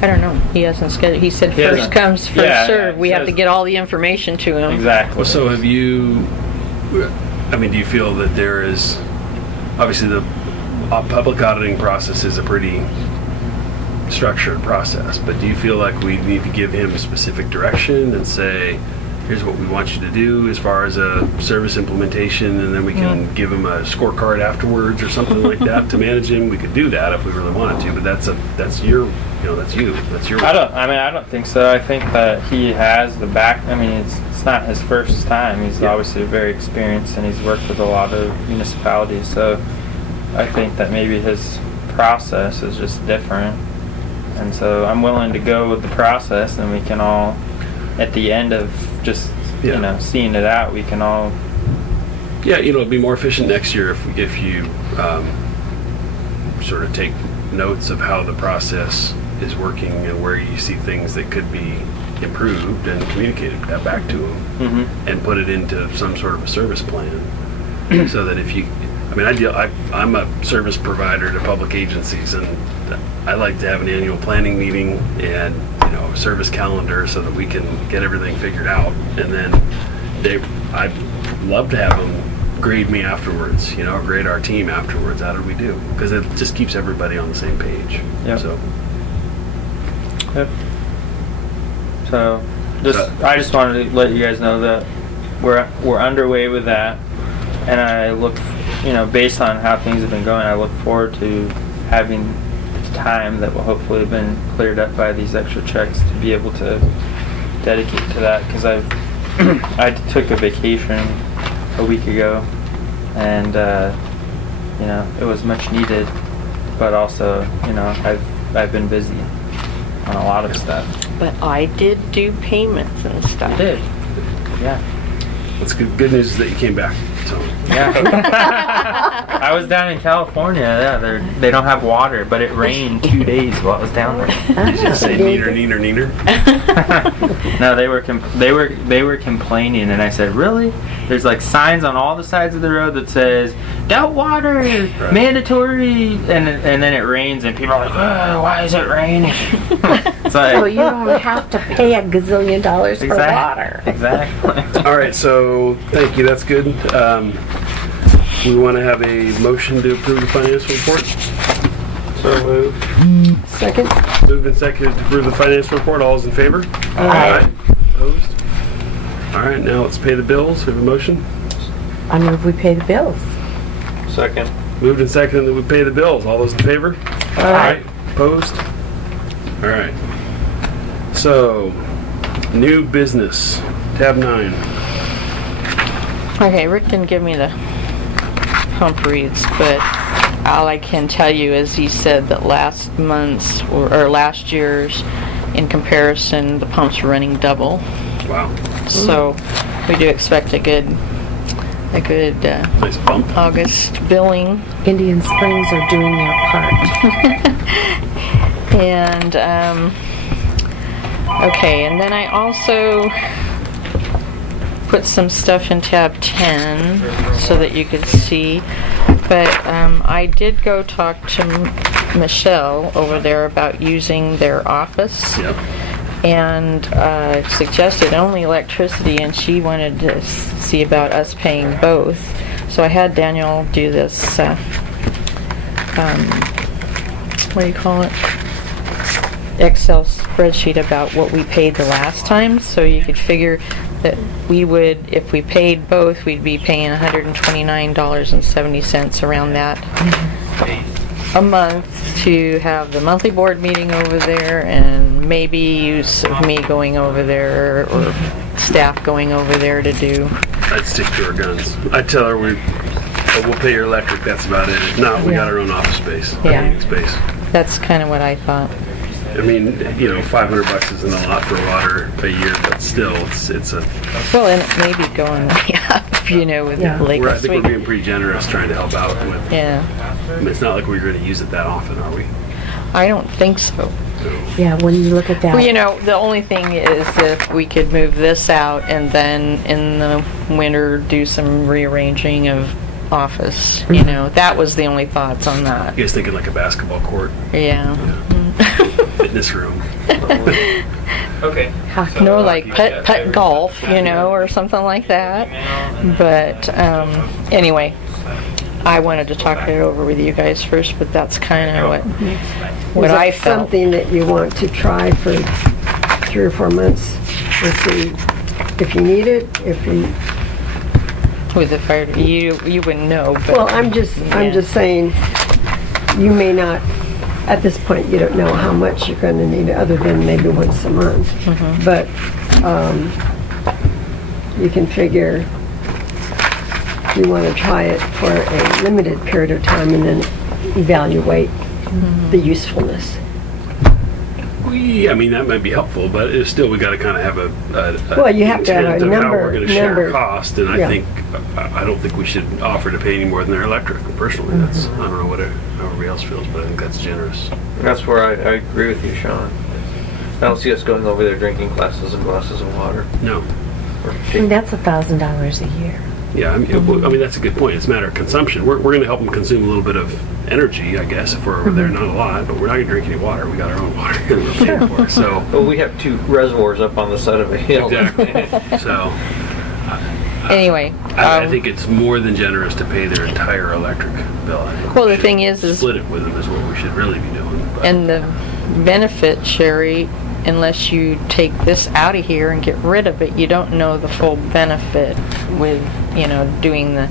I don't know. He hasn't scheduled. He said first comes, first served. We have to get all the information to him. Exactly. Well, so have you? Do you feel that there is obviously the public auditing process is a pretty structured process, but do you feel like we need to give him a specific direction and say, here's what we want you to do as far as a service implementation, and then we can give him a scorecard afterwards or something like that to manage him? We could do that if we really wanted to, but that's your I don't think so. I think that he has the back. It's not his first time. He's obviously very experienced, and he's worked with a lot of municipalities, so I think that maybe his process is just different. And so I'm willing to go with the process, and we can all, at the end of just seeing it out, we can all. Yeah, it'd be more efficient next year if you sort of take notes of how the process is working and where you see things that could be improved and communicated that back to them, and put it into some sort of a service plan, so that if you. I'm a service provider to public agencies, and I like to have an annual planning meeting and a service calendar so that we can get everything figured out. And then I'd love to have them grade me afterwards, grade our team afterwards. How did we do? Because it just keeps everybody on the same page. Yep. So. Yep. So, I just wanted to let you guys know that we're underway with that, and I look, based on how things have been going, I look forward to having time that will hopefully have been cleared up by these extra checks to be able to dedicate to that, because I took a vacation a week ago, and it was much needed, but also I've been busy on a lot of stuff. But I did do payments and stuff. You did, yeah. That's good. Good news is that you came back. So. Yeah. I was down in California. Yeah, they don't have water, but it rained 2 days while I was down there. Did you just say neener, neener, neener? No, they were complaining, and I said, really? There's like signs on all the sides of the road that says "Don't water, right. Mandatory," and then it rains, and people are like, oh, why is it raining? It's like, So you don't have to pay $1 gazillion for water. Exactly. All right, so thank you. That's good. We want to have a motion to approve the financial report. So moved. Second? Moved and seconded to approve the financial report. All those in favor? Aye. Opposed? All right, now let's pay the bills. We have a motion. I move we pay the bills. Second. Moved and seconded that we pay the bills. All those in favor? Aye. Opposed? All right. So, new business, tab 9. Okay, Rick didn't give me the pump reads, but all I can tell you is he said that last month's or last year's, in comparison, the pumps were running double. Wow. So we do expect a good Nice bump. August billing. Indian Springs are doing their part. And okay, and then I also put some stuff in tab 10 so that you could see, but I did go talk to Michelle over there about using their office. Yep. And suggested only electricity, and she wanted to see about us paying both. So I had Daniel do this, what do you call it? Excel spreadsheet about what we paid the last time, so you could figure that we would, if we paid both, we'd be paying $129.70 around that a month to have the monthly board meeting over there, and maybe use of me going over there or staff going over there to do. I'd stick to our guns. I'd tell her we'll pay your electric, that's about it. If not, we got our own office space. Yeah. Meeting space. That's kind of what I thought. I mean, $500 isn't a lot for water a year, but still, it's a. Well, and it may be going way up, with Lake I think we're Oswego. being pretty generous trying to help out with. Yeah. I mean, it's not like we're going to use it that often, are we? I don't think so. Yeah, when you look at that. Well, the only thing is if we could move this out and then in the winter do some rearranging of office, that was the only thoughts on that. You guys thinking like a basketball court? Yeah. Fitness room. Okay. No, like putt golf, or something like that. But anyway, I wanted to talk it over with you guys first, but that's kind of what Is I it felt. something that you want to try for 3 or 4 months and see if you need it, if you... With the fire, you wouldn't know. But Well, I'm just saying, you may not, at this point, you don't know how much you're going to need other than maybe once a month. Mm-hmm. But you can figure you want to try it for a limited period of time and then evaluate the usefulness. I mean, that might be helpful, but it's still, we got to kind of have a Well, you have to have a intent of how number- we're going to share number. cost, and Yeah. I don't think we should offer to pay any more than their electric. Personally, that's, I don't know what everybody else feels, but I think that's generous. That's where I agree with you, Sean. I don't see us going over there drinking glasses and glasses of water. No. And that's $1,000 a year. Yeah, I mean that's a good point. It's a matter of consumption. We're going to help them consume a little bit of energy, I guess, if we're over there. Not a lot, but we're not going to drink any water. We got our own water that we're paying for. So. Well, we have 2 reservoirs up on the side of a hill. Exactly. So. Anyway. I think it's more than generous to pay their entire electric bill. I think Well, we the should thing is split it with them is what we should really be doing. But. And the benefit, Sherry, unless you take this out of here and get rid of it, you don't know the full benefit with, doing the,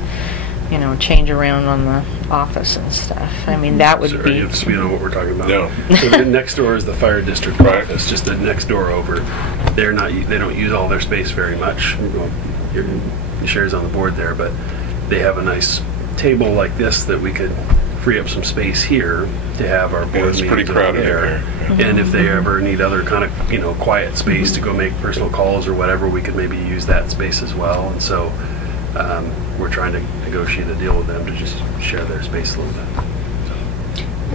change around on the office and stuff. I mean, that would So be... are you up to speed on what we're talking about? No. So the next door is the fire district office, just the next door over. They don't use all their space very much. Well, your shares on the board there, but they have a nice table like this that we could free up some space here to have our board it's pretty meetings crowded in there. here. And if they ever need other kind of, quiet space to go make personal calls or whatever, we could maybe use that space as well. And so we're trying to negotiate a deal with them to just share their space a little bit.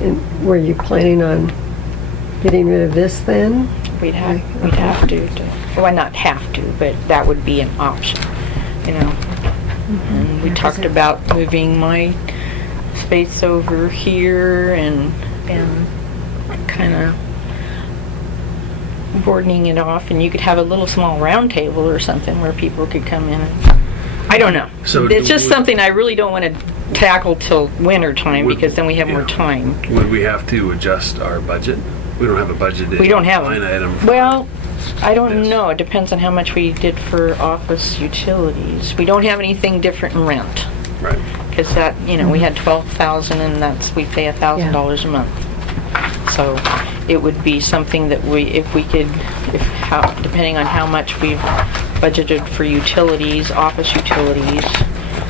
And were you planning on getting rid of this then? We'd have to. Well, not have to, but that would be an option, And we talked about moving my space over here and kind of boardening it off, and you could have a little small round table or something where people could come in. I don't know. So it's just something I really don't want to tackle till winter time because then we have more time. Would we have to adjust our budget? We don't have a budget. We don't have line item. Well, I don't know. It depends on how much we did for office utilities. We don't have anything different in rent. Right. Because that, we had $12,000 and we pay $1,000 a month. So it would be something that depending on how much we've budgeted for utilities, office utilities.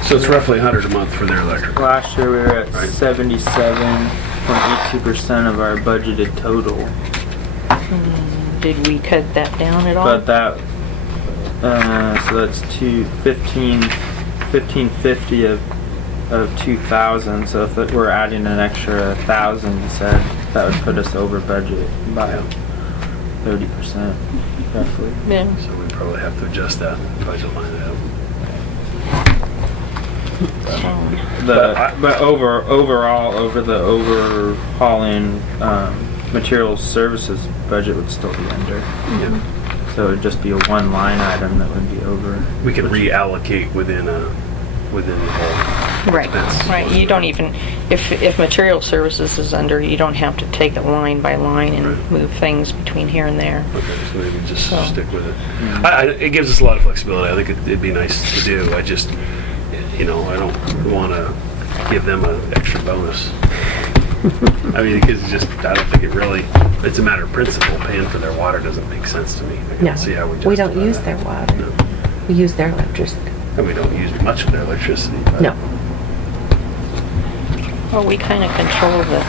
So it's roughly $100 a month for their electric. Last year we were at 77.82% of our budgeted total. Did we cut that down at all? But that, so that's $1550 of 2,000. So if we're adding an extra 1,000, you said that would put us over budget by 30%, roughly. Yeah. So we probably have to adjust that budget line item. But overall, over the overhauling materials services budget would still be under. Yeah. So it would just be a one line item that would be over. We could reallocate within the whole Right. expense. Right. You don't even if material services is under, you don't have to take it line by line and move things between here and there. Okay, so maybe just stick with it. It gives us a lot of flexibility. I think it'd be nice to do. I just, I don't want to give them an extra bonus. I mean, because I don't think it's a matter of principle. Paying for their water doesn't make sense to me. I can't see how we don't use their water. No. We use their electricity. And we don't use much of their electricity. But no. Well, we kind of control the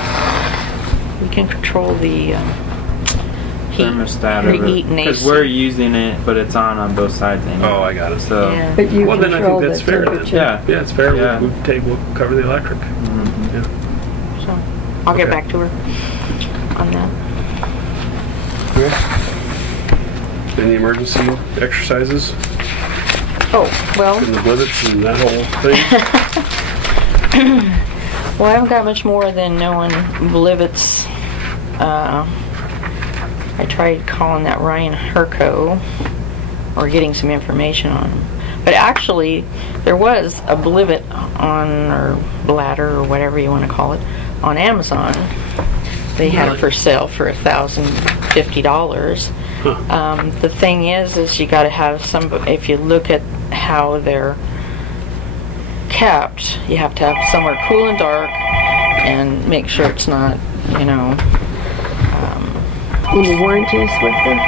heat, thermostat reheat and AC. Because we're using it, but it's on both sides anyway. Oh, I got it. So, But you then I think that's fair. temperature. Yeah, it's fair. Yeah. We'll cover the electric. Yeah. So I'll get back to her on that. Any emergency exercises? Oh, well. And the blizzards and that whole thing? Well, I haven't got much more than knowing Blivets. I tried calling that Ryan Herco or getting some information on him. But actually, there was a Blivet or bladder or whatever you want to call it on Amazon. They had it for sale for $1,050. The thing is you got to have if you look at how they're kept, you have to have somewhere cool and dark and make sure it's not, Any warranties with them?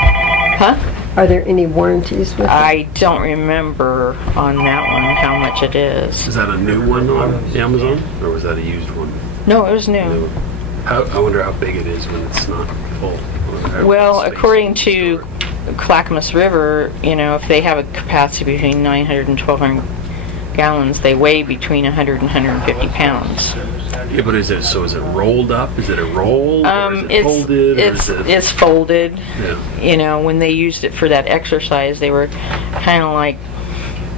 Huh? Are there any warranties with them? I don't remember on that one how much it is. Is that a new one on Amazon, or was that a used one? No, it was new. I wonder how big it is when it's not full. Well, according to Clackamas River, if they have a capacity between 900 and 1,200 gallons, they weigh between 100 and 150 pounds. Yeah, but is it rolled up? Is it a roll? Or is it folded? It's folded. Yeah. When they used it for that exercise, they were kind of like,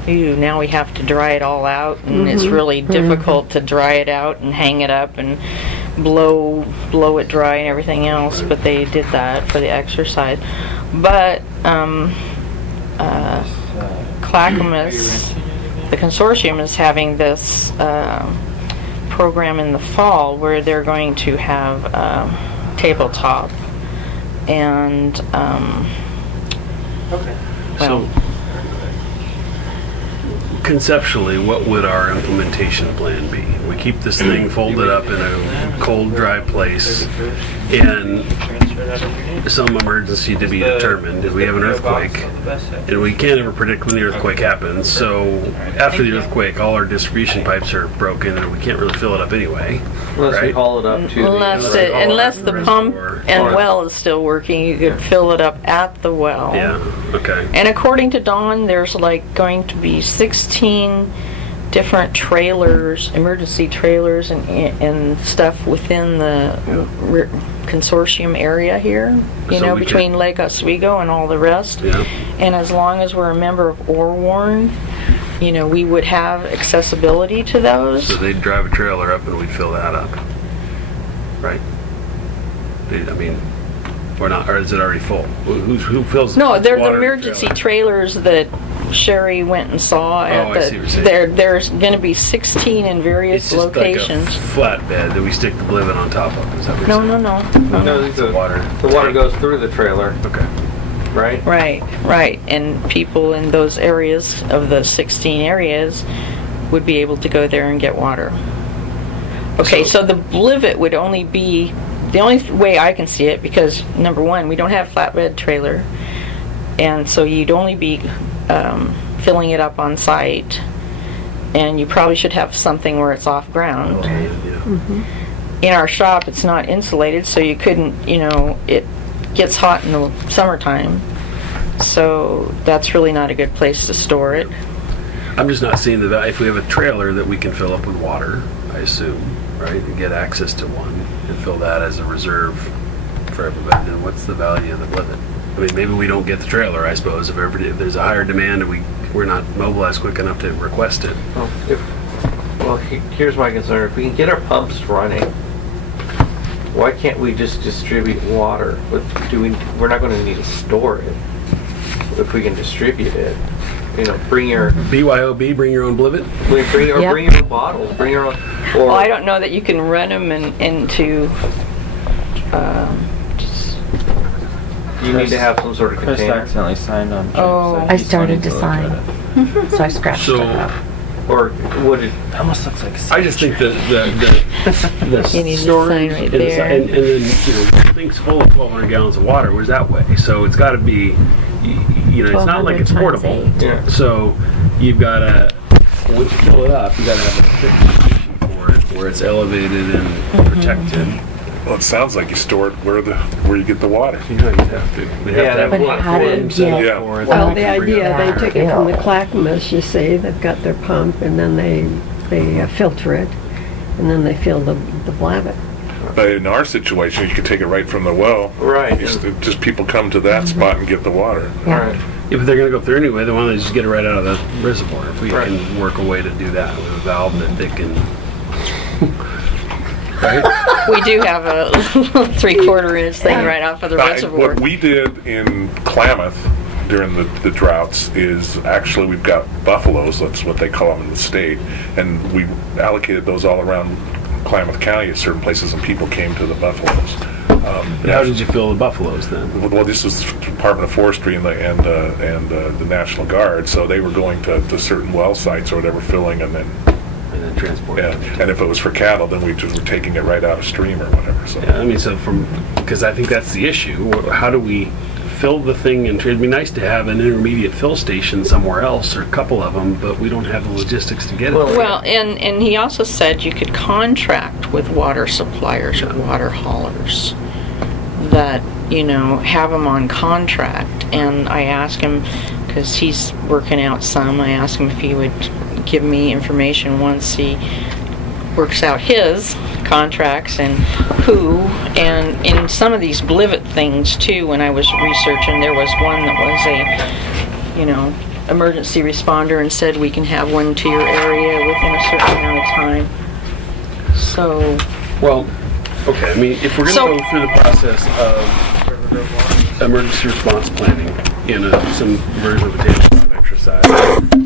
ooh, now we have to dry it all out, and it's really difficult to dry it out and hang it up and blow it dry and everything else. But they did that for the exercise. But Clackamas, the consortium is having this program in the fall where they're going to have tabletop and So conceptually, what would our implementation plan be? We keep this thing folded up in a cold, dry place, and some emergency to be determined. If we have an earthquake, and we can't ever predict when the earthquake happens, so after the earthquake, all our distribution pipes are broken, and we can't really fill it up anyway. Unless we haul it up to unless the pump and well is still working, you could fill it up at the well. Yeah. Okay. And according to Dawn, there's like going to be 16 different trailers, emergency trailers, and stuff within the consortium area here. You know, between Lake Oswego and all the rest. Yeah. And as long as we're a member of Orwarn, you know, we would have accessibility to those. So they'd drive a trailer up and we'd fill that up, right? I mean, or not? Or is it already full? Who fills? No, they're the water emergency trailer? trailers that Sherry went and saw. I see what you're saying. There's going to be 16 in various It's just locations. like a flatbed that we stick the blivet on top of. Is that what you're No. the water. The water goes through the trailer, Okay. right? Right. And people in those areas of the 16 areas would be able to go there and get water. Okay, so the blivet would only be the only way I can see it, because number one, we don't have flatbed trailer, and so you'd only be filling it up on site, and you probably should have something where it's off ground. In our shop, it's not insulated, so you couldn't, you know, it gets hot in the summertime, so that's really not a good place to store it. I'm just not seeing the value. If we have a trailer that we can fill up with water, I assume, right, and get access to one and fill that as a reserve for everybody, then what's the value of the blivet? I mean, maybe we don't get the trailer, I suppose, if there's a higher demand and we're not mobilized quick enough to request it. Here's my concern. If we can get our pumps running, why can't we just distribute water? We're not going to need to store it if we can distribute it. You know, bring your BYOB, bring your own blivet? bring your own bottles, bring your own. Or, Well, I don't know that you can run them into. you need to have some sort of Chris container. accidentally signed on. Oh. I started to sign, so I scratched So- it up. Or would it? It almost looks like a I just think the You need to storage sign right and, there. and then, you know, things full of 1,200 gallons of water was that way. So it's got to be, you know, it's not like it's 1,200 times portable. 8. Yeah. So you've got to, once you fill it up, you got to have a fixed location for it where it's elevated and protected. Well, it sounds like you store it where you get the water. You know, you'd have to. We'd have to have But a how to platform set up get- for it. Well, the Bring it idea, up. they take it from the Clackamas, you see, they've got their pump, and then they filter it, and then they fill the blavet. But in our situation, you could take it right from the well. Right. Just people come to that spot and get the water. Right. Yeah, but they're going to go through anyway. They want to just get it right out of the reservoir. If we Right. can work a way to do that with a valve that they can. Right? We do have a 3/4 inch thing right off of the reservoir. What we did in Klamath during the droughts is actually we've got buffaloes, that's what they call them in the state, and we allocated those all around Klamath County at certain places, and people came to the buffaloes. How did you fill the buffaloes then? Well, this was the Department of Forestry and the National Guard, so they were going to certain well sites or whatever, filling, and then And then transport yeah, it. and if it was for cattle, then we just were taking it right out of stream or whatever. So Yeah, I mean, so because I think that's the issue. How do we fill the thing? And it'd be nice to have an intermediate fill station somewhere else, or a couple of them, but we don't have the logistics to get it. Well, and he also said you could contract with water suppliers or water haulers that, you know, have them on contract. And I asked him, because he's working out some, I asked him if he would give me information once he works out his contracts and who. And in some of these blivet things too, when I was researching, there was one that was a, you know, emergency responder and said we can have one to your area within a certain amount of time. So, Well, okay. I mean, if we're going to So- go through the process of emergency response planning in some version of a tabletop exercise,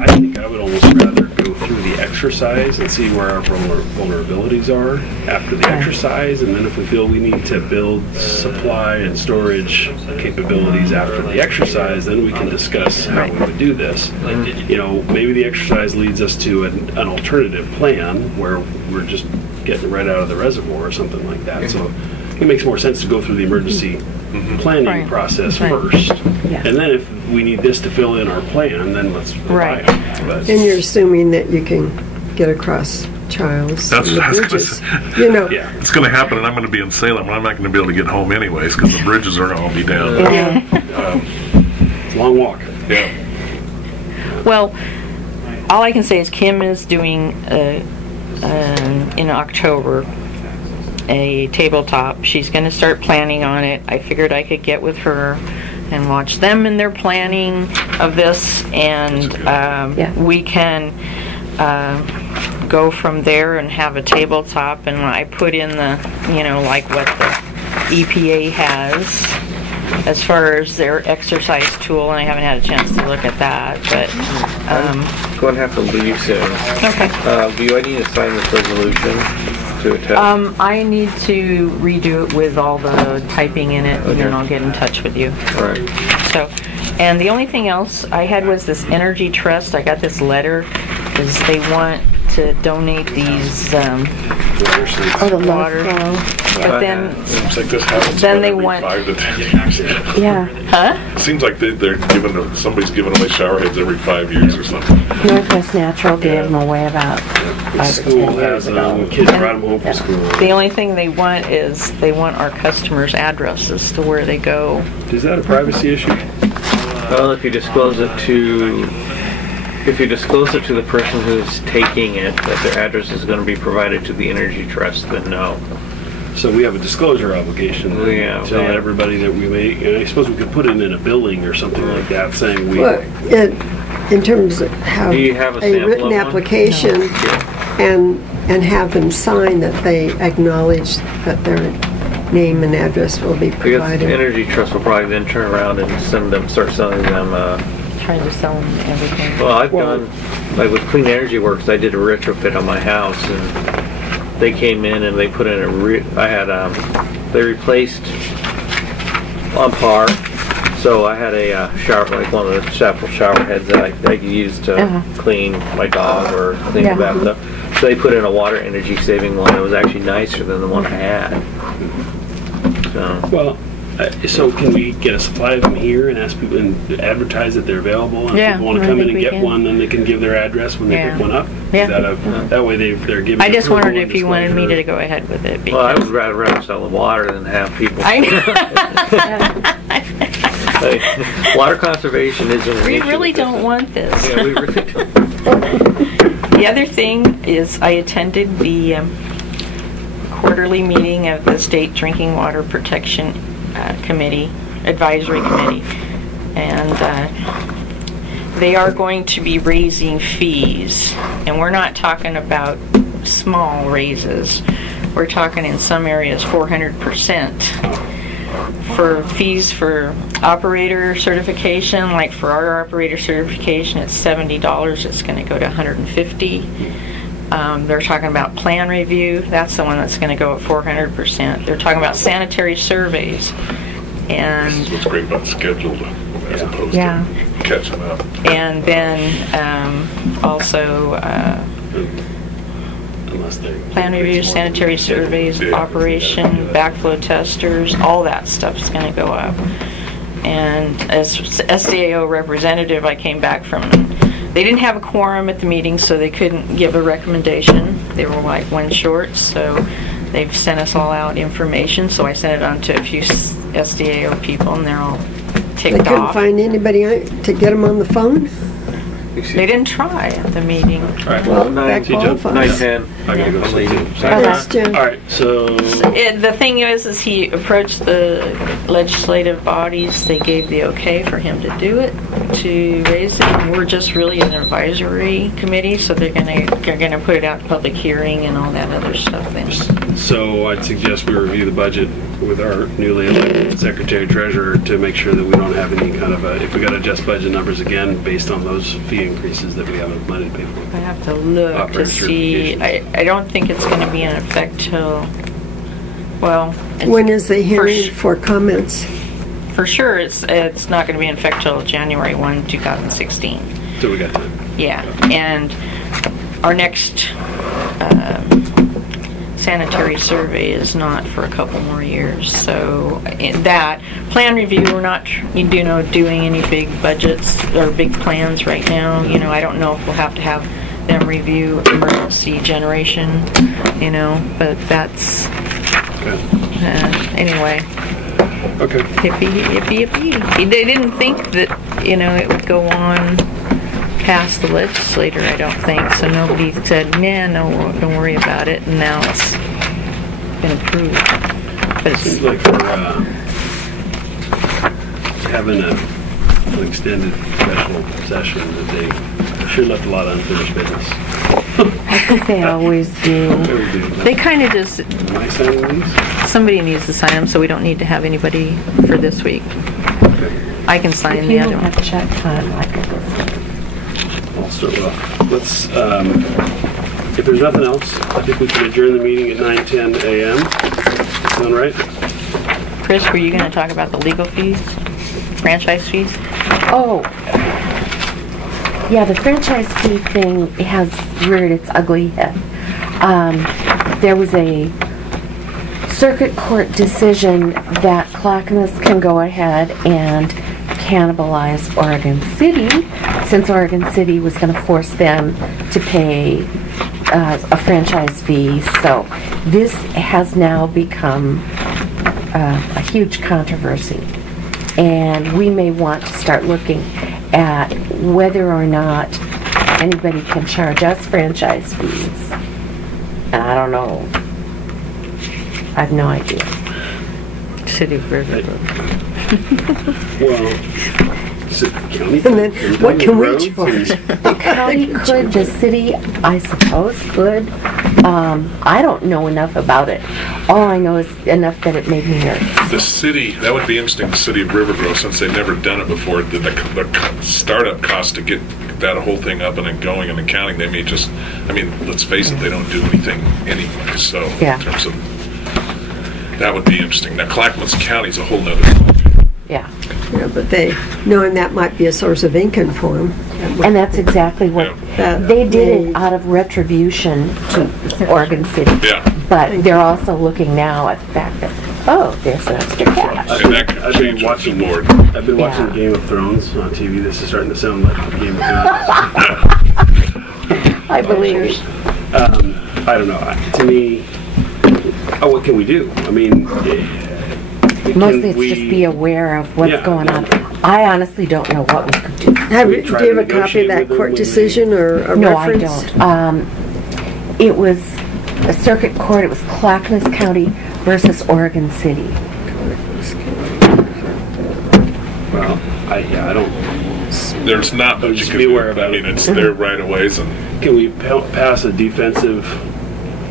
I think I would almost rather go through the exercise and see where our vulnerabilities are after the exercise, and then if we feel we need to build supply and storage capabilities after the exercise, then we can discuss how we would do this. You know, maybe the exercise leads us to an alternative plan where we're just getting it right out of the reservoir or something like that. So it makes more sense to go through the emergency planning Right. process Right. first. Yeah. And then if we need this to fill in our plan, then let's buy Right. it. But And you're assuming that you can get across Childs That's and the what I was gonna bridges. say. You know, yeah. It's going to happen, and I'm going to be in Salem, and I'm not going to be able to get home anyways because the bridges are going to be down. It's a long walk. Yeah. Well, all I can say is Kim is doing in October a tabletop. She's going to start planning on it. I figured I could get with her and watch them in their planning of this, and we can go from there and have a tabletop. And I put in the, like what the EPA has as far as their exercise tool, and I haven't had a chance to look at that, but I'm going to have to leave soon. okay. Do I need to sign this resolution to attest? I need to redo it with all the typing in it, and then I'll get in touch with you. All right. So, and the only thing else I had was this Energy Trust. I got this letter, is they want to donate these Oh, the water. flow. But then, Seems like this happens Then about they every want- 5 to 10 years. Yeah. huh? Seems like they're somebody's giving away shower heads every 5 years or something. Northwest Natural gave them away about 5 or School 10 years has ago. kids brought them home from school. The only thing they want is they want our customers' addresses to where they go. Is that a privacy issue? Well, if you disclose it to the person who's taking it, that their address is going to be provided to the Energy Trust, then no. So we have a disclosure obligation then Yeah, to tell yeah. everybody that we may, and I suppose we could put it in a billing or something like that, saying we, well, in terms of how Do you have a a sample written of one? application and have them sign that they acknowledge that their name and address will be Because provided. Energy Trust will probably then turn around and start selling them. Trying to sell them everything. Well, I've done, like with Clean Energy Works, I did a retrofit on my house, and they came in and they put in they replaced on par. So I had a shower, like one of the several shower heads that I could use to clean my dog or clean the bathtub. So they put in a water energy saving one. It was actually nicer than the one I had. So. well, so can we get a supply of them here and ask people and advertise that they're available, and if Yeah, people want I to come in think and we get can. one, then they can give their address when they Yeah. pick one up? Yeah. Is that way they're giving I just approval wondered and if you wanted me disclosure. to go ahead with it. Well, I Because would rather sell the water than have people. I Like, water conservation isn't an we issue really with this. don't want this. Yeah, we really don't. The other thing is I attended the quarterly meeting of the State Drinking Water Protection Committee, Advisory Committee, and they are going to be raising fees, and we're not talking about small raises. We're talking in some areas 400%. For fees for operator certification, like for our operator certification, it's $70. It's going to go to $150. They're talking about plan review. That's the one that's going to go at 400%. They're talking about sanitary surveys. And That's what's great about scheduled as opposed Yeah. to catching up. and then also Unless they plan review, sanitary surveys, operation, backflow testers, all that stuff's going to go up. And as SDAO representative, I came back from, they didn't have a quorum at the meeting, so they couldn't give a recommendation. They were like one short, so they've sent us all out information. So I sent it on to a few SDAO people, and they're all They ticked couldn't off. find anybody to get them on the phone? They didn't try at the meeting. All right. Well, Nine, that qualifies. 9:10. I gotta go sleep. That's Jim. All right, so The thing is he approached the legislative bodies. They gave the okay for him to do it, to raise it. And we're just really an advisory committee, so they're gonna put it out to public hearing and all that other stuff. Then So I'd suggest we review the budget with our newly elected secretary treasurer to make sure that we don't have any kind of if we got to adjust budget numbers again based on those fee increases that we haven't money to pay for. I have to look to Operator see. I don't think it's going to be in effect till, well, When is the hearing sh- for comments? for sure it's not going to be in effect till January 1, 2016. So we got time. Yeah, and our next sanitary survey is not for a couple more years. So in that plan review, we're not, doing any big budgets or big plans right now. I don't know if we'll have to have them review emergency generation, but that's, anyway. Okay. Yippee. They didn't think that, it would go on past the legislator, I don't think. So nobody said, no, don't worry about it. And now it's been approved. But It seems like for having an extended special session that they sure left a lot of unfinished business. I think they always do. they kind of just, Am I signing these? somebody needs to sign them, so we don't need to have anybody for this week. Okay. I can sign If the you other don't one. have check time, I could go. I'll start let's, if there's nothing else, I think we can adjourn the meeting at 9:10 a.m. Sound right? Chris, were you going to talk about the legal fees? Franchise fees? Oh, yeah, the franchise fee thing has reared its ugly head. There was a circuit court decision that Clackamas can go ahead and cannibalize Oregon City, since Oregon City was going to force them to pay a franchise fee. So this has now become a huge controversy, and we may want to start looking at whether or not anybody can charge us franchise fees. And I don't know. I have no idea. City of Rivergrove. Well, county. And then what can we charge? The county could, the city, I suppose, could. I don't know enough about it. All I know is enough that it made me nervous. The city, that would be interesting, the city of Rivergrove, since they've never done it before, the startup cost to get that whole thing up and then going and accounting, they may just, let's face it, they don't do anything anyway, so Yeah. in terms of, that would be interesting. Now, Clackamas County is a whole nother. Yeah. Yeah, but knowing that might be a source of income for them. And that's exactly what they did it out of retribution to Oregon City. Yeah. But they're also looking now at the fact that, there's an extra cash. And that could I've been change watching the board. I've been watching Yeah. Game of Thrones on TV. This is starting to sound like Game of Thrones. I believe. I don't know. To me, what can we do? Mostly it's just be aware of what's going on. I honestly don't know what we could do. Do you have a copy of that court decision or a No, reference? I don't. It was a circuit court. It was Clackamas County versus Oregon City. Well, I don't. There's not much Just you be can aware do. about it. It's their right of ways, and Can we pass a defensive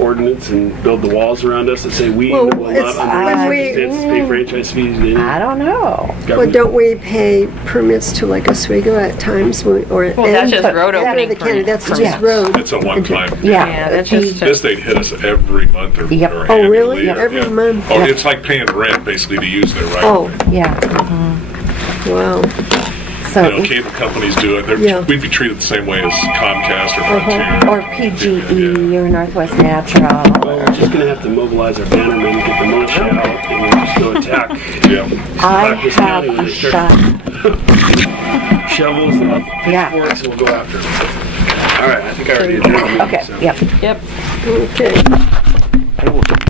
ordinance and build the walls around us that say we Well, will it's- not under when any circumstances pay franchise fees to any I don't know. Well, government? don't we pay permits to like Oswego at times? Well, that's just road opening the county, that's permits. just road. it's a one-time. Yeah, that's just This they'd hit us every month or, Yep. or Oh, annually. really? Or, Every yeah. month? Oh, Yep. it's like paying rent basically to use their right Oh. of way. Yeah. Wow. So, Cable companies do it. Yeah. We'd be treated the same way as Comcast or Frontier. or PGE or Northwest Natural. Well, we're just going to have to mobilize our bannermen, get the militia out, and we'll just go attack. Yeah. I Clackamas have County when a they start shot. shovels and pitchforks, and we'll go after them. All right, I think I already adjourned the meeting. Okay, so. yep. Yep. Okay.